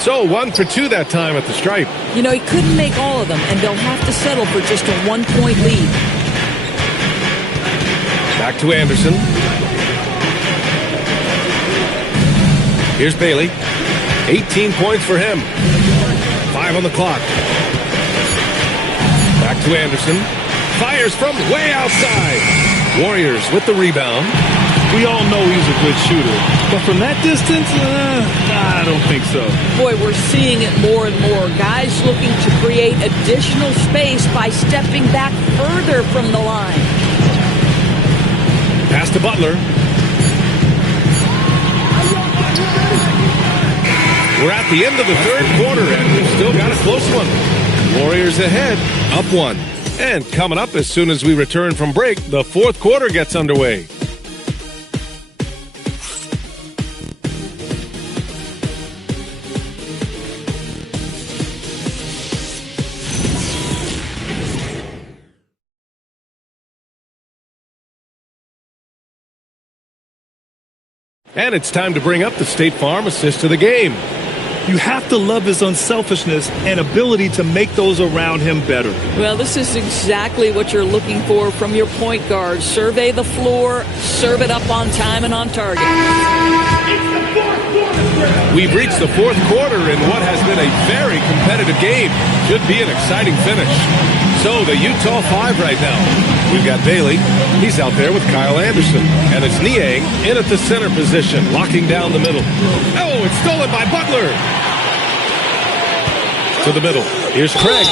So 1 for 2 that time at the stripe. You know, he couldn't make all of them, and they'll have to settle for just a 1-point lead. Back to Anderson. Here's Bailey. 18 points for him. 5 on the clock. Back to Anderson. Fires from way outside. Warriors with the rebound. We all know he's a good shooter, but from that distance, I don't think so. Boy, we're seeing it more and more. Guys looking to create additional space by stepping back further from the line. Pass to Butler. We're at the end of the third quarter, and we've still got a close one. Warriors ahead, up 1. And coming up as soon as we return from break, the fourth quarter gets underway. And it's time to bring up the State Farm assist to the game. You have to love his unselfishness and ability to make those around him better. Well, this is exactly what you're looking for from your point guard. Survey the floor, serve it up on time and on target. We've reached the fourth quarter in what has been a very competitive game. Should be an exciting finish. So the Utah 5 right now. We've got Bailey. He's out there with Kyle Anderson. And it's Niang in at the center position, locking down the middle. Oh, it's stolen by Butler. To the middle. Here's Craig.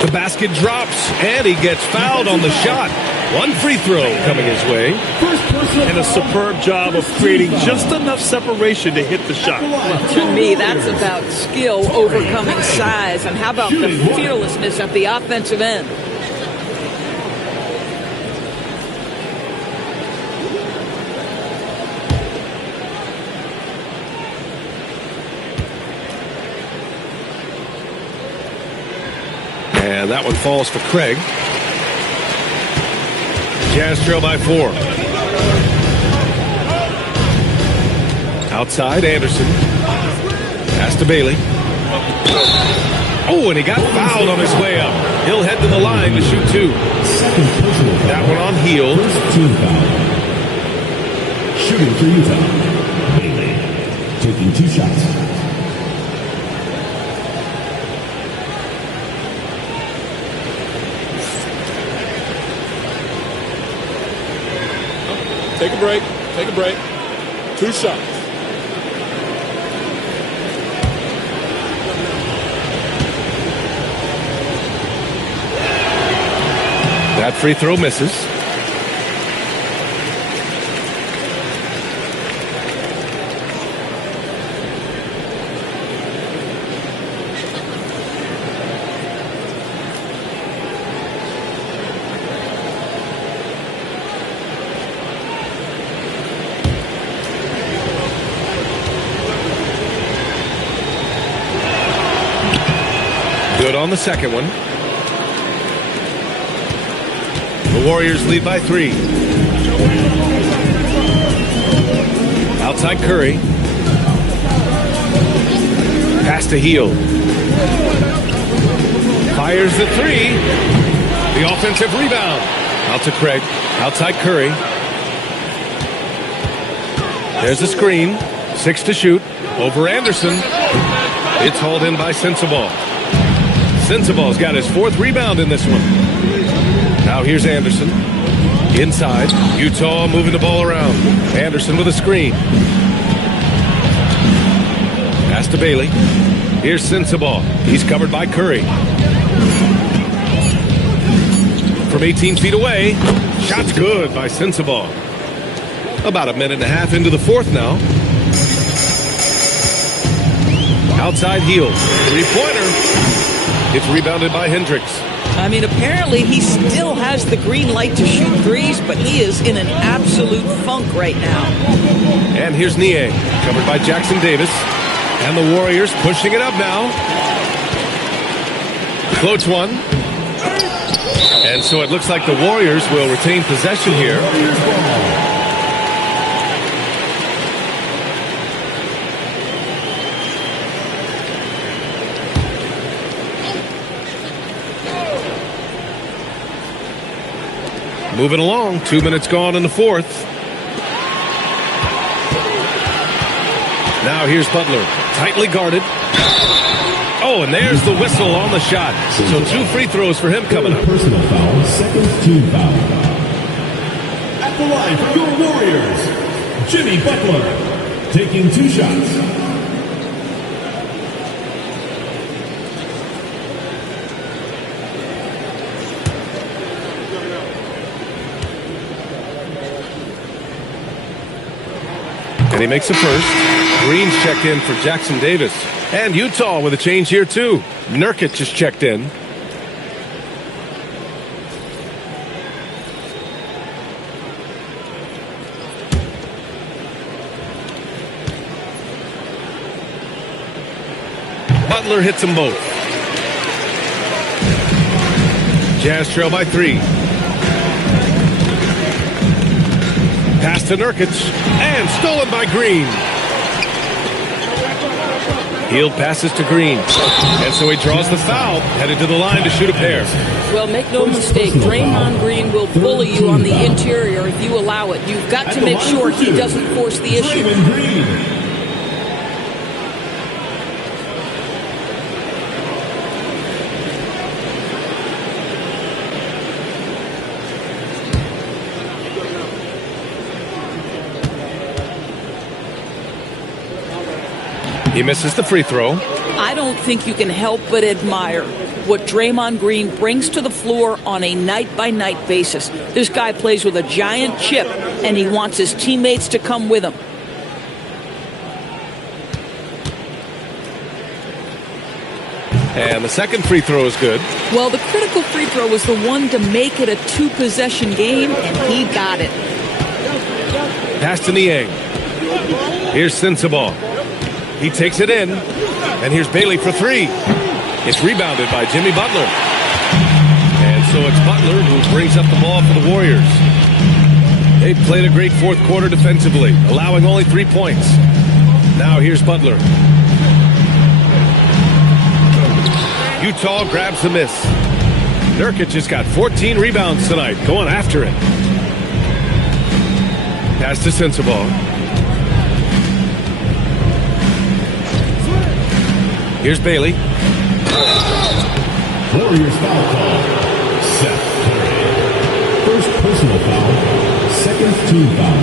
The basket drops, and he gets fouled on the shot. One free throw coming his way. And a superb job of creating just enough separation to hit the shot. To me, that's about skill overcoming size. And how about the fearlessness at the offensive end? And that one falls for Craig. Jazz trail by 4. Outside, Anderson. Pass to Bailey. Oh, and he got fouled on his way up. He'll head to the line to shoot 2. That one on heel. Team foul. Shooting for Utah. Bailey taking 2 shots. Take a break. Take a break. 2 shots. That free throw misses. Good on the second one. The Warriors lead by 3. Outside Curry. Pass to Heel. Fires the 3. The offensive rebound. Out to Craig. Outside Curry. There's the screen. 6 to shoot. Over Anderson. It's hauled in by Sensabaugh. Sensabaugh's got his 4th rebound in this one. Now here's Anderson. Inside. Utah moving the ball around. Anderson with a screen. Pass to Bailey. Here's Sensabaugh. He's covered by Curry. From 18 feet away. Shot's good by Sensabaugh. About a minute and a half into the 4th now. Outside Heel. 3-pointer. It's rebounded by Hendricks. I mean, apparently he still has the green light to shoot threes, but he is in an absolute funk right now. And here's Niang, covered by Jackson Davis. And the Warriors pushing it up now. Floats one. And so it looks like the Warriors will retain possession here. Moving along, 2 minutes gone in the 4th. Now here's Butler, tightly guarded. Oh, and there's the whistle on the shot. So 2 free throws for him coming up. Personal foul, 2nd team foul. At the line for your Warriors, Jimmy Butler, taking 2 shots. And he makes the first. Green's checked in for Jackson Davis. And Utah with a change here, too. Nurkic just checked in. Butler hits them both. Jazz trail by 3. Pass to Nurkic, and stolen by Green. Hield passes to Green. And so he draws the foul, headed to the line to shoot a pair. Well, make no mistake, Draymond Green will bully you on the interior if you allow it. You've got to make sure he doesn't force the issue. He misses the free throw. I don't think you can help but admire what Draymond Green brings to the floor on a night-by-night basis. This guy plays with a giant chip, and he wants his teammates to come with him. And the second free throw is good. Well, the critical free throw was the one to make it a two-possession game, and he got it. Pass to Niang. Here's Sensabaugh. He takes it in, and here's Bailey for three. It's rebounded by Jimmy Butler. And so it's Butler who brings up the ball for the Warriors. They played a great fourth quarter defensively, allowing only 3 points. Now here's Butler. Utah grabs the miss. Nurkic has got 14 rebounds tonight, going after it. Pass to Sensabaugh. Here's Bailey. Warriors foul call. Seth Curry. First personal foul. Second team foul.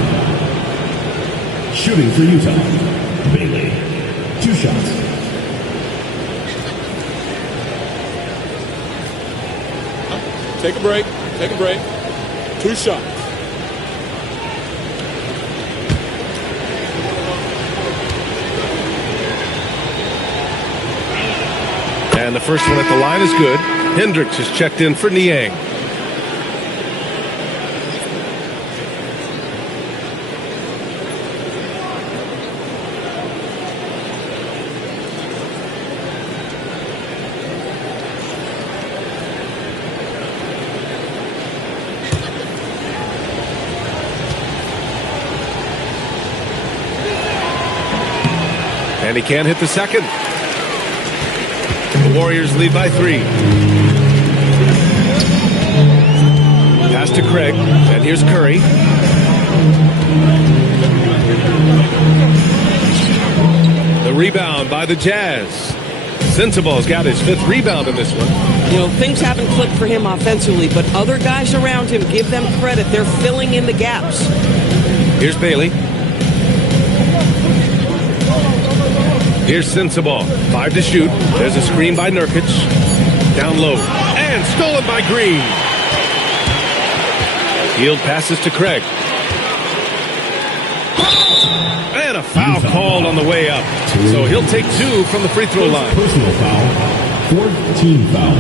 Shooting for Utah. Bailey. 2 shots. Take a break. Take a break. 2 shots. And the first one at the line is good. Hendricks is checked in for Niang. And he can't hit the second. The Warriors lead by 3. Pass to Craig, and here's Curry. The rebound by the Jazz. Sensabaugh's got his 5th rebound in this one. You know, things haven't clicked for him offensively, but other guys around him, give them credit. They're filling in the gaps. Here's Bailey. Here's Sensabaugh. 5 to shoot. There's a screen by Nurkic. Down low. And stolen by Green. Hield passes to Craig. And a foul called on the way up. So he'll take 2 from the free throw line. Personal foul. 4th team foul.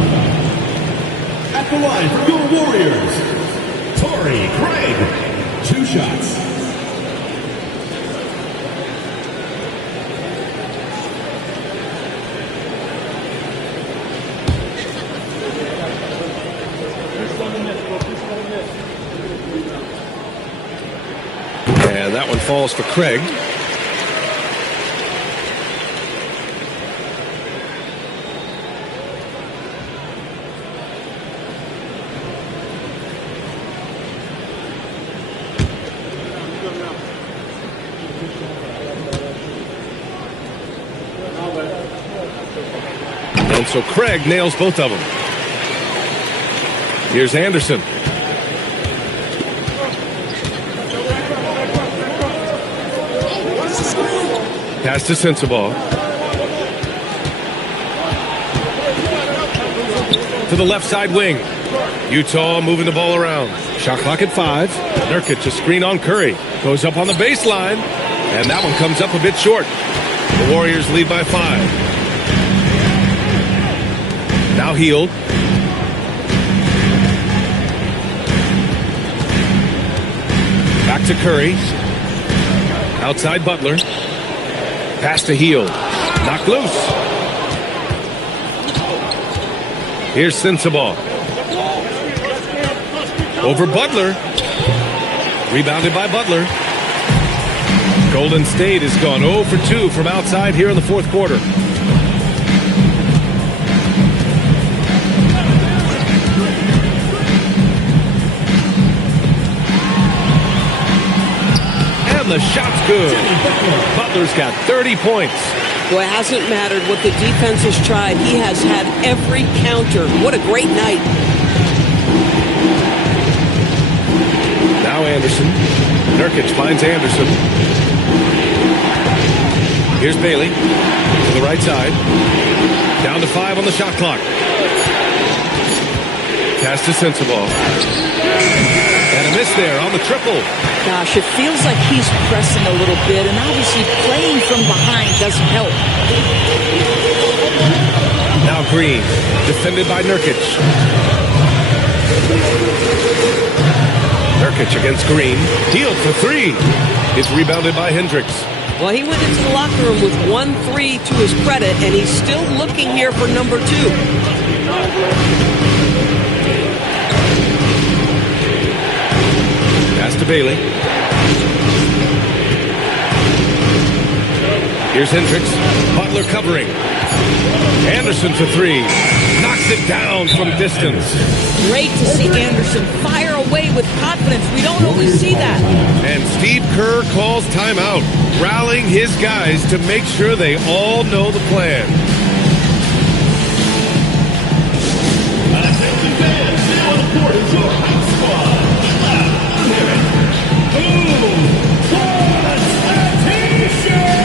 At the line for your Warriors. Torrey Craig. 2 shots. And that one falls for Craig. And so Craig nails both of them. Here's Anderson. Pass to Sensabaugh. To the left side wing. Utah moving the ball around. Shot clock at 5. Nurkic a screen on Curry. Goes up on the baseline. And that one comes up a bit short. The Warriors lead by 5. Now Hield. Back to Curry. Outside Butler. Pass to Hield. Knocked loose. Here's Sensabaugh. Over Butler. Rebounded by Butler. Golden State has gone 0 for 2 from outside here in the fourth quarter. and the shot's good. Butler's got 30 points. Well, it hasn't mattered what the defense has tried. He has had every counter. What a great night. Now Anderson. Nurkic finds Anderson. Here's Bailey to the right side. Down to 5 on the shot clock. Pass to Sensabaugh. And a miss there on the triple. Gosh, it feels like he's pressing a little bit, and obviously playing from behind doesn't help. Now Green, defended by Nurkic. Nurkic against Green. Healed for 3. It's rebounded by Hendricks. Well, he went into the locker room with 1-3 to his credit, and he's still looking here for number 2. Pass to Bailey. Here's Hendricks. Butler covering. Anderson for 3. Knocks it down from distance. Great to see Anderson fire away with confidence. We don't always see that. And Steve Kerr calls timeout, rallying his guys to make sure they all know the plan. Attention fans, now on the court is your house squad. Loud, hear it. Who wants a t-shirt?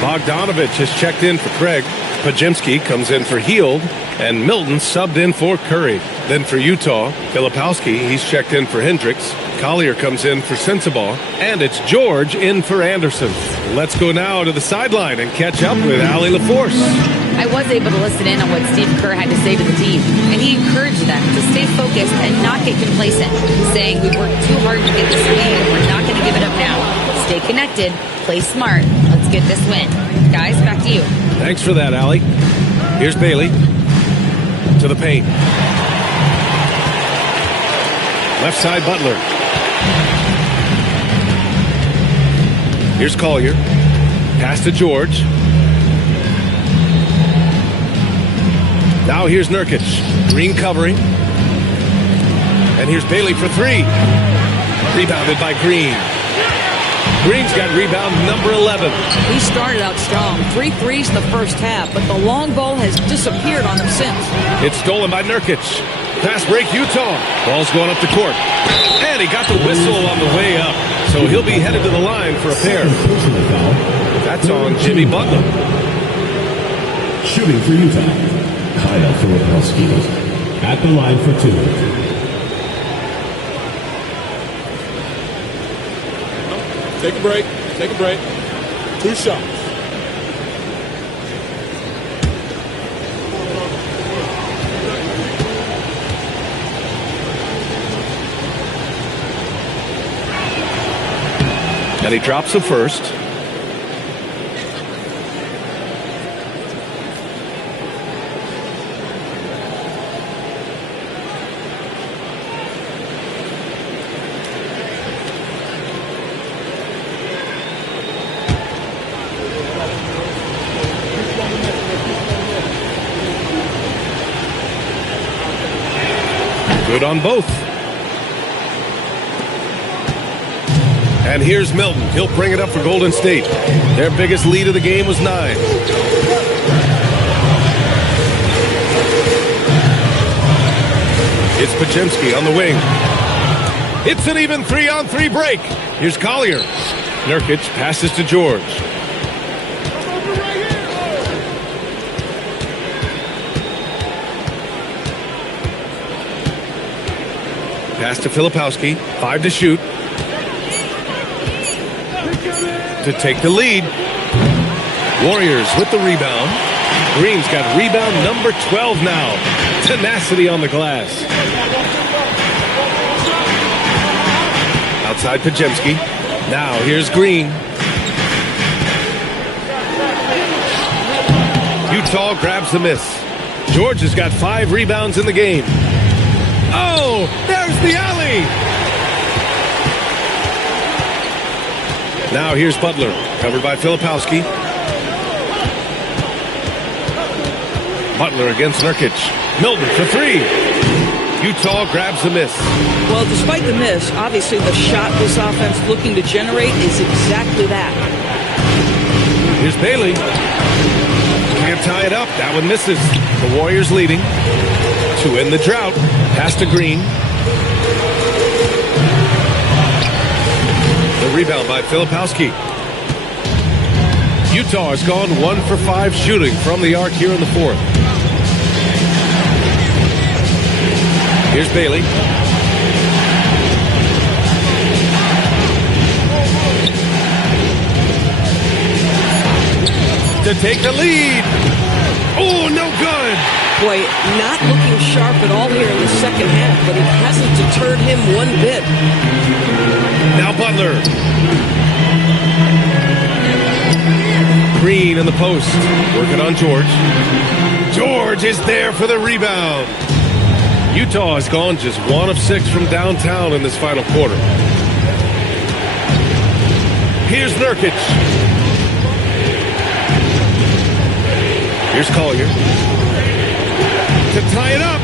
Bogdanovich has checked in for Craig. Pajemski comes in for Hield. And Milton subbed in for Curry. Then for Utah, Filipowski, he's checked in for Hendricks. Collier comes in for Sensabaugh. And it's George in for Anderson. Let's go now to the sideline and catch up with Allie LaForce. I was able to listen in on what Steve Kerr had to say to the team, and he encouraged them to stay focused and not get complacent, saying we've worked too hard to get this lead and we're not going to give it up now. Stay connected, play smart, let's get this win. Guys, back to you. Thanks for that, Allie. Here's Bailey to the paint. Left side, Butler. Here's Collier. Pass to George. Now here's Nurkic. Green covering. And here's Bailey for 3. Rebounded by Green. Green's got rebound number 11. He started out strong. 3 threes the first half, but the long ball has disappeared on him since. It's stolen by Nurkic. Fast break, Utah. Ball's going up the court. And he got the whistle on the way up. So he'll be headed to the line for a pair. That's on Jimmy Butler. Shooting for Utah, Kyle Filipowski at the line for 2. Take a break. Take a break. 2 shots. And he drops the first. Good on both. And here's Milton. He'll bring it up for Golden State. Their biggest lead of the game was 9. It's Pajemski on the wing. It's an even 3-on-3 break. Here's Collier. Nurkic passes to George. Pass to Filipowski. 5 to shoot. To take the lead. Warriors with the rebound. Green's got rebound number 12 now. Tenacity on the glass. Outside Pajemski. Now here's Green. Utah grabs the miss. George has got 5 rebounds in the game. Oh, there's the alley. Now here's Butler, covered by Filipowski. Butler against Nurkic. Milton for 3. Utah grabs the miss. Well, despite the miss, obviously the shot this offense looking to generate is exactly that. Here's Bailey. Can't tie it up. That one misses. The Warriors leading. To end the drought. Pass to Green. The rebound by Filipowski. Utah has gone 1 for 5 shooting from the arc here in the 4th. Here's Bailey. To take the lead. Oh, no good. Boy, not looking sharp at all here in the second half, but it hasn't deterred him one bit. Now Butler. Green in the post. Working on George. George is there for the rebound. Utah has gone just 1 of 6 from downtown in this final quarter. Here's Nurkic. Here's Collier. To tie it up.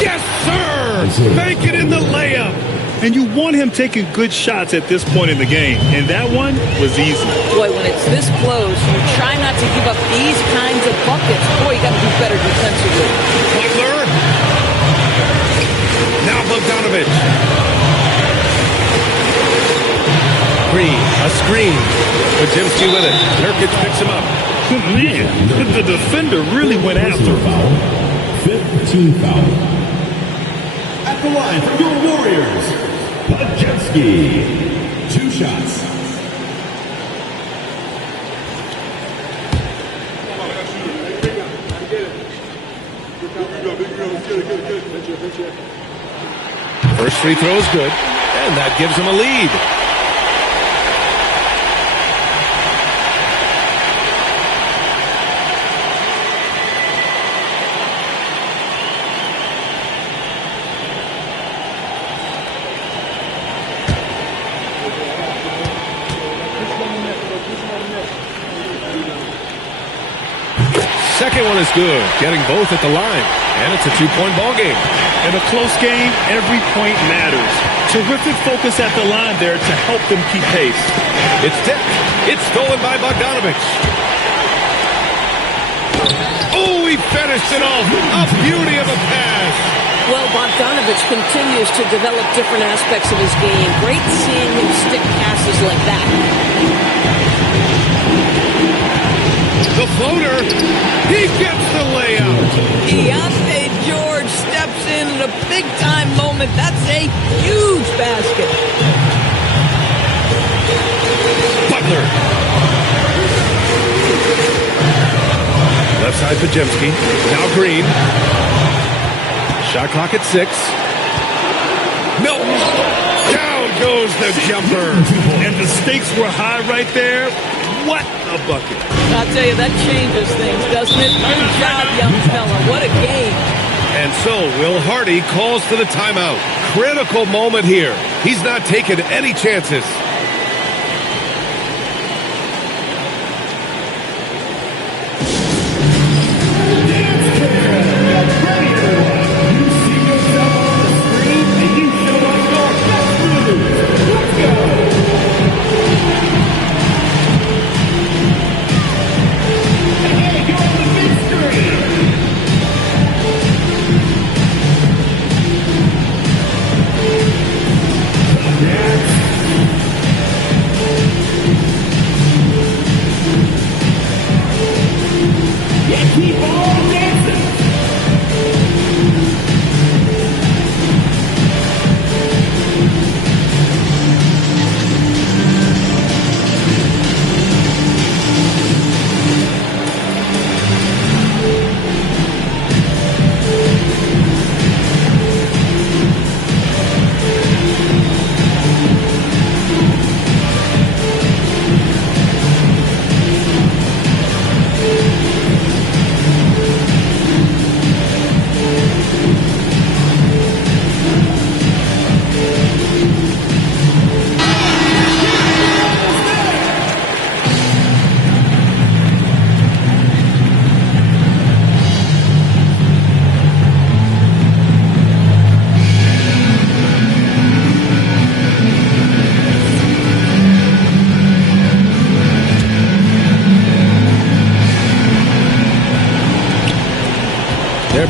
Yes, sir! Bank it in the layup. And you want him taking good shots at this point in the game. And that one was easy. Boy, when it's this close, you try not to give up these kinds of buckets. Boy, you got to do better defensively. Butler. Now Bogdanovic. Green, a screen. Pajemski with it. Nurkic picks him up. Man, the defender really went after him. 15 foul. At the line for your Warriors, Pajemski. 2 shots. First free throw is good, and that gives him a lead. Second one is good, getting both at the line, and it's a 2-point ball game. In a close game, every point matters. Terrific focus at the line there to help them keep pace. It's tipped. It's stolen by Bogdanovic. Oh, he finished it off. A beauty of a pass. Well, Bogdanovic continues to develop different aspects of his game. Great seeing him stick passes like that. The floater. He gets the layup. Deontay George steps in at a big-time moment. That's a huge basket. Butler. Left side Pajemski. Now Green. Shot clock at 6. Milton. Down goes the jumper. And the stakes were high right there. What a bucket. I'll tell you, that changes things, doesn't it? Good job, young fella. What a game. And so Will Hardy calls for the timeout. Critical moment here. He's not taking any chances.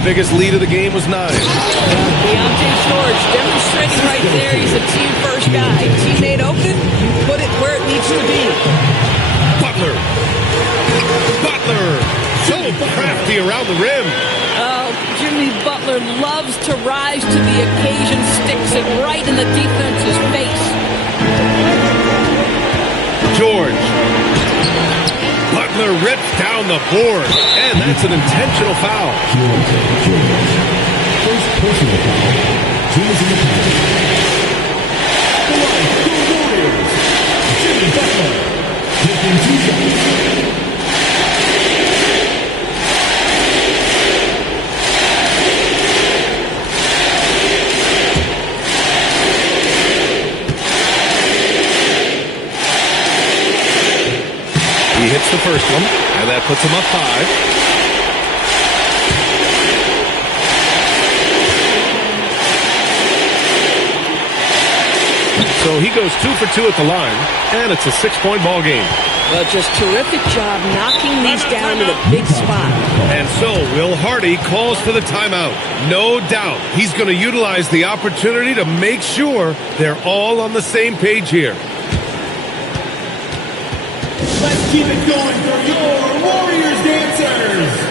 biggest lead of the game was 9. Deontay George demonstrating right there he's a team-first guy. Teammate open, you put it where it needs to be. Butler, so crafty around the rim. Oh, Jimmy Butler loves to rise to the occasion, sticks it right in the defense's face. George. Butler rips down the board, and that's an intentional foul. First personal foul. Jim's in the penalty. The Warriors. Jimmy Butler. Taking 2 shots. He hits the first one, and that puts him up 5. So he goes 2 for 2 at the line, and it's a 6-point ball game. Well, just terrific job knocking these down to the big spot. And so Will Hardy calls for the timeout. No doubt he's going to utilize the opportunity to make sure they're all on the same page here. Let's keep it going for your Warriors dancers.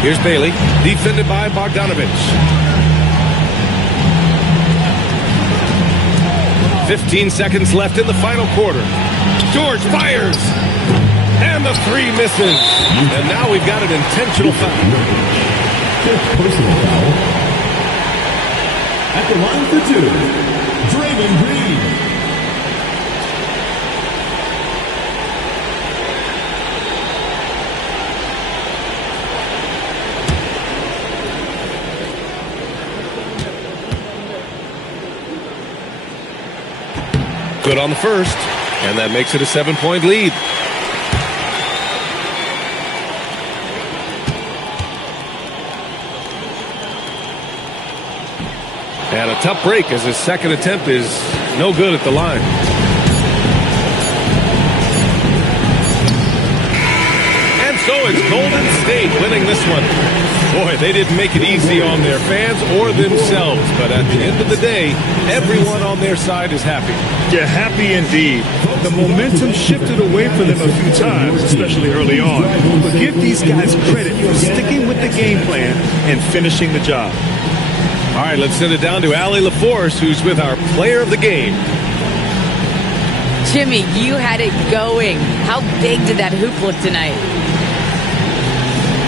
Here's Bailey, defended by Bogdanovich. 15 seconds left in the final quarter. George fires, and the 3 misses. And now we've got an intentional foul. Fifth personal foul. At the line for 2, Draymond Green. Good on the first, and that makes it a 7-point lead. And a tough break as his second attempt is no good at the line. And so it's Golden State winning this one. Boy, they didn't make it easy on their fans or themselves, but at the end of the day, everyone on their side is happy. Yeah, happy indeed. The momentum shifted away from them a few times, especially early on. But give these guys credit for sticking with the game plan and finishing the job. All right, let's send it down to Allie LaForce, who's with our player of the game. Jimmy, you had it going. How big did that hoop look tonight?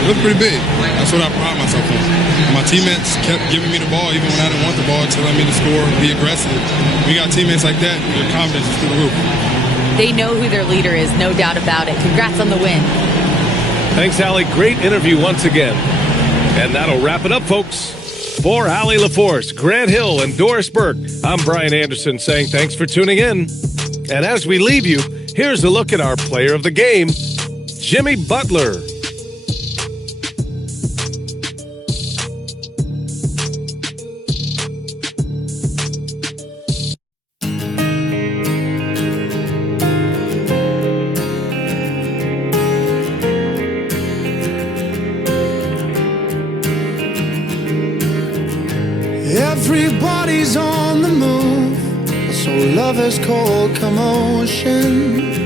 It looked pretty big. That's what I pride myself on. My teammates kept giving me the ball even when I didn't want the ball, telling me to score, be aggressive. When you got teammates like that, your confidence is through the roof. They know who their leader is, no doubt about it. Congrats on the win. Thanks, Allie. Great interview once again. And that'll wrap it up, folks. For Allie LaForce, Grant Hill, and Doris Burke, I'm Brian Anderson saying thanks for tuning in. And as we leave you, here's a look at our player of the game Jimmy Butler. Everybody's on the move, so love is cold commotion.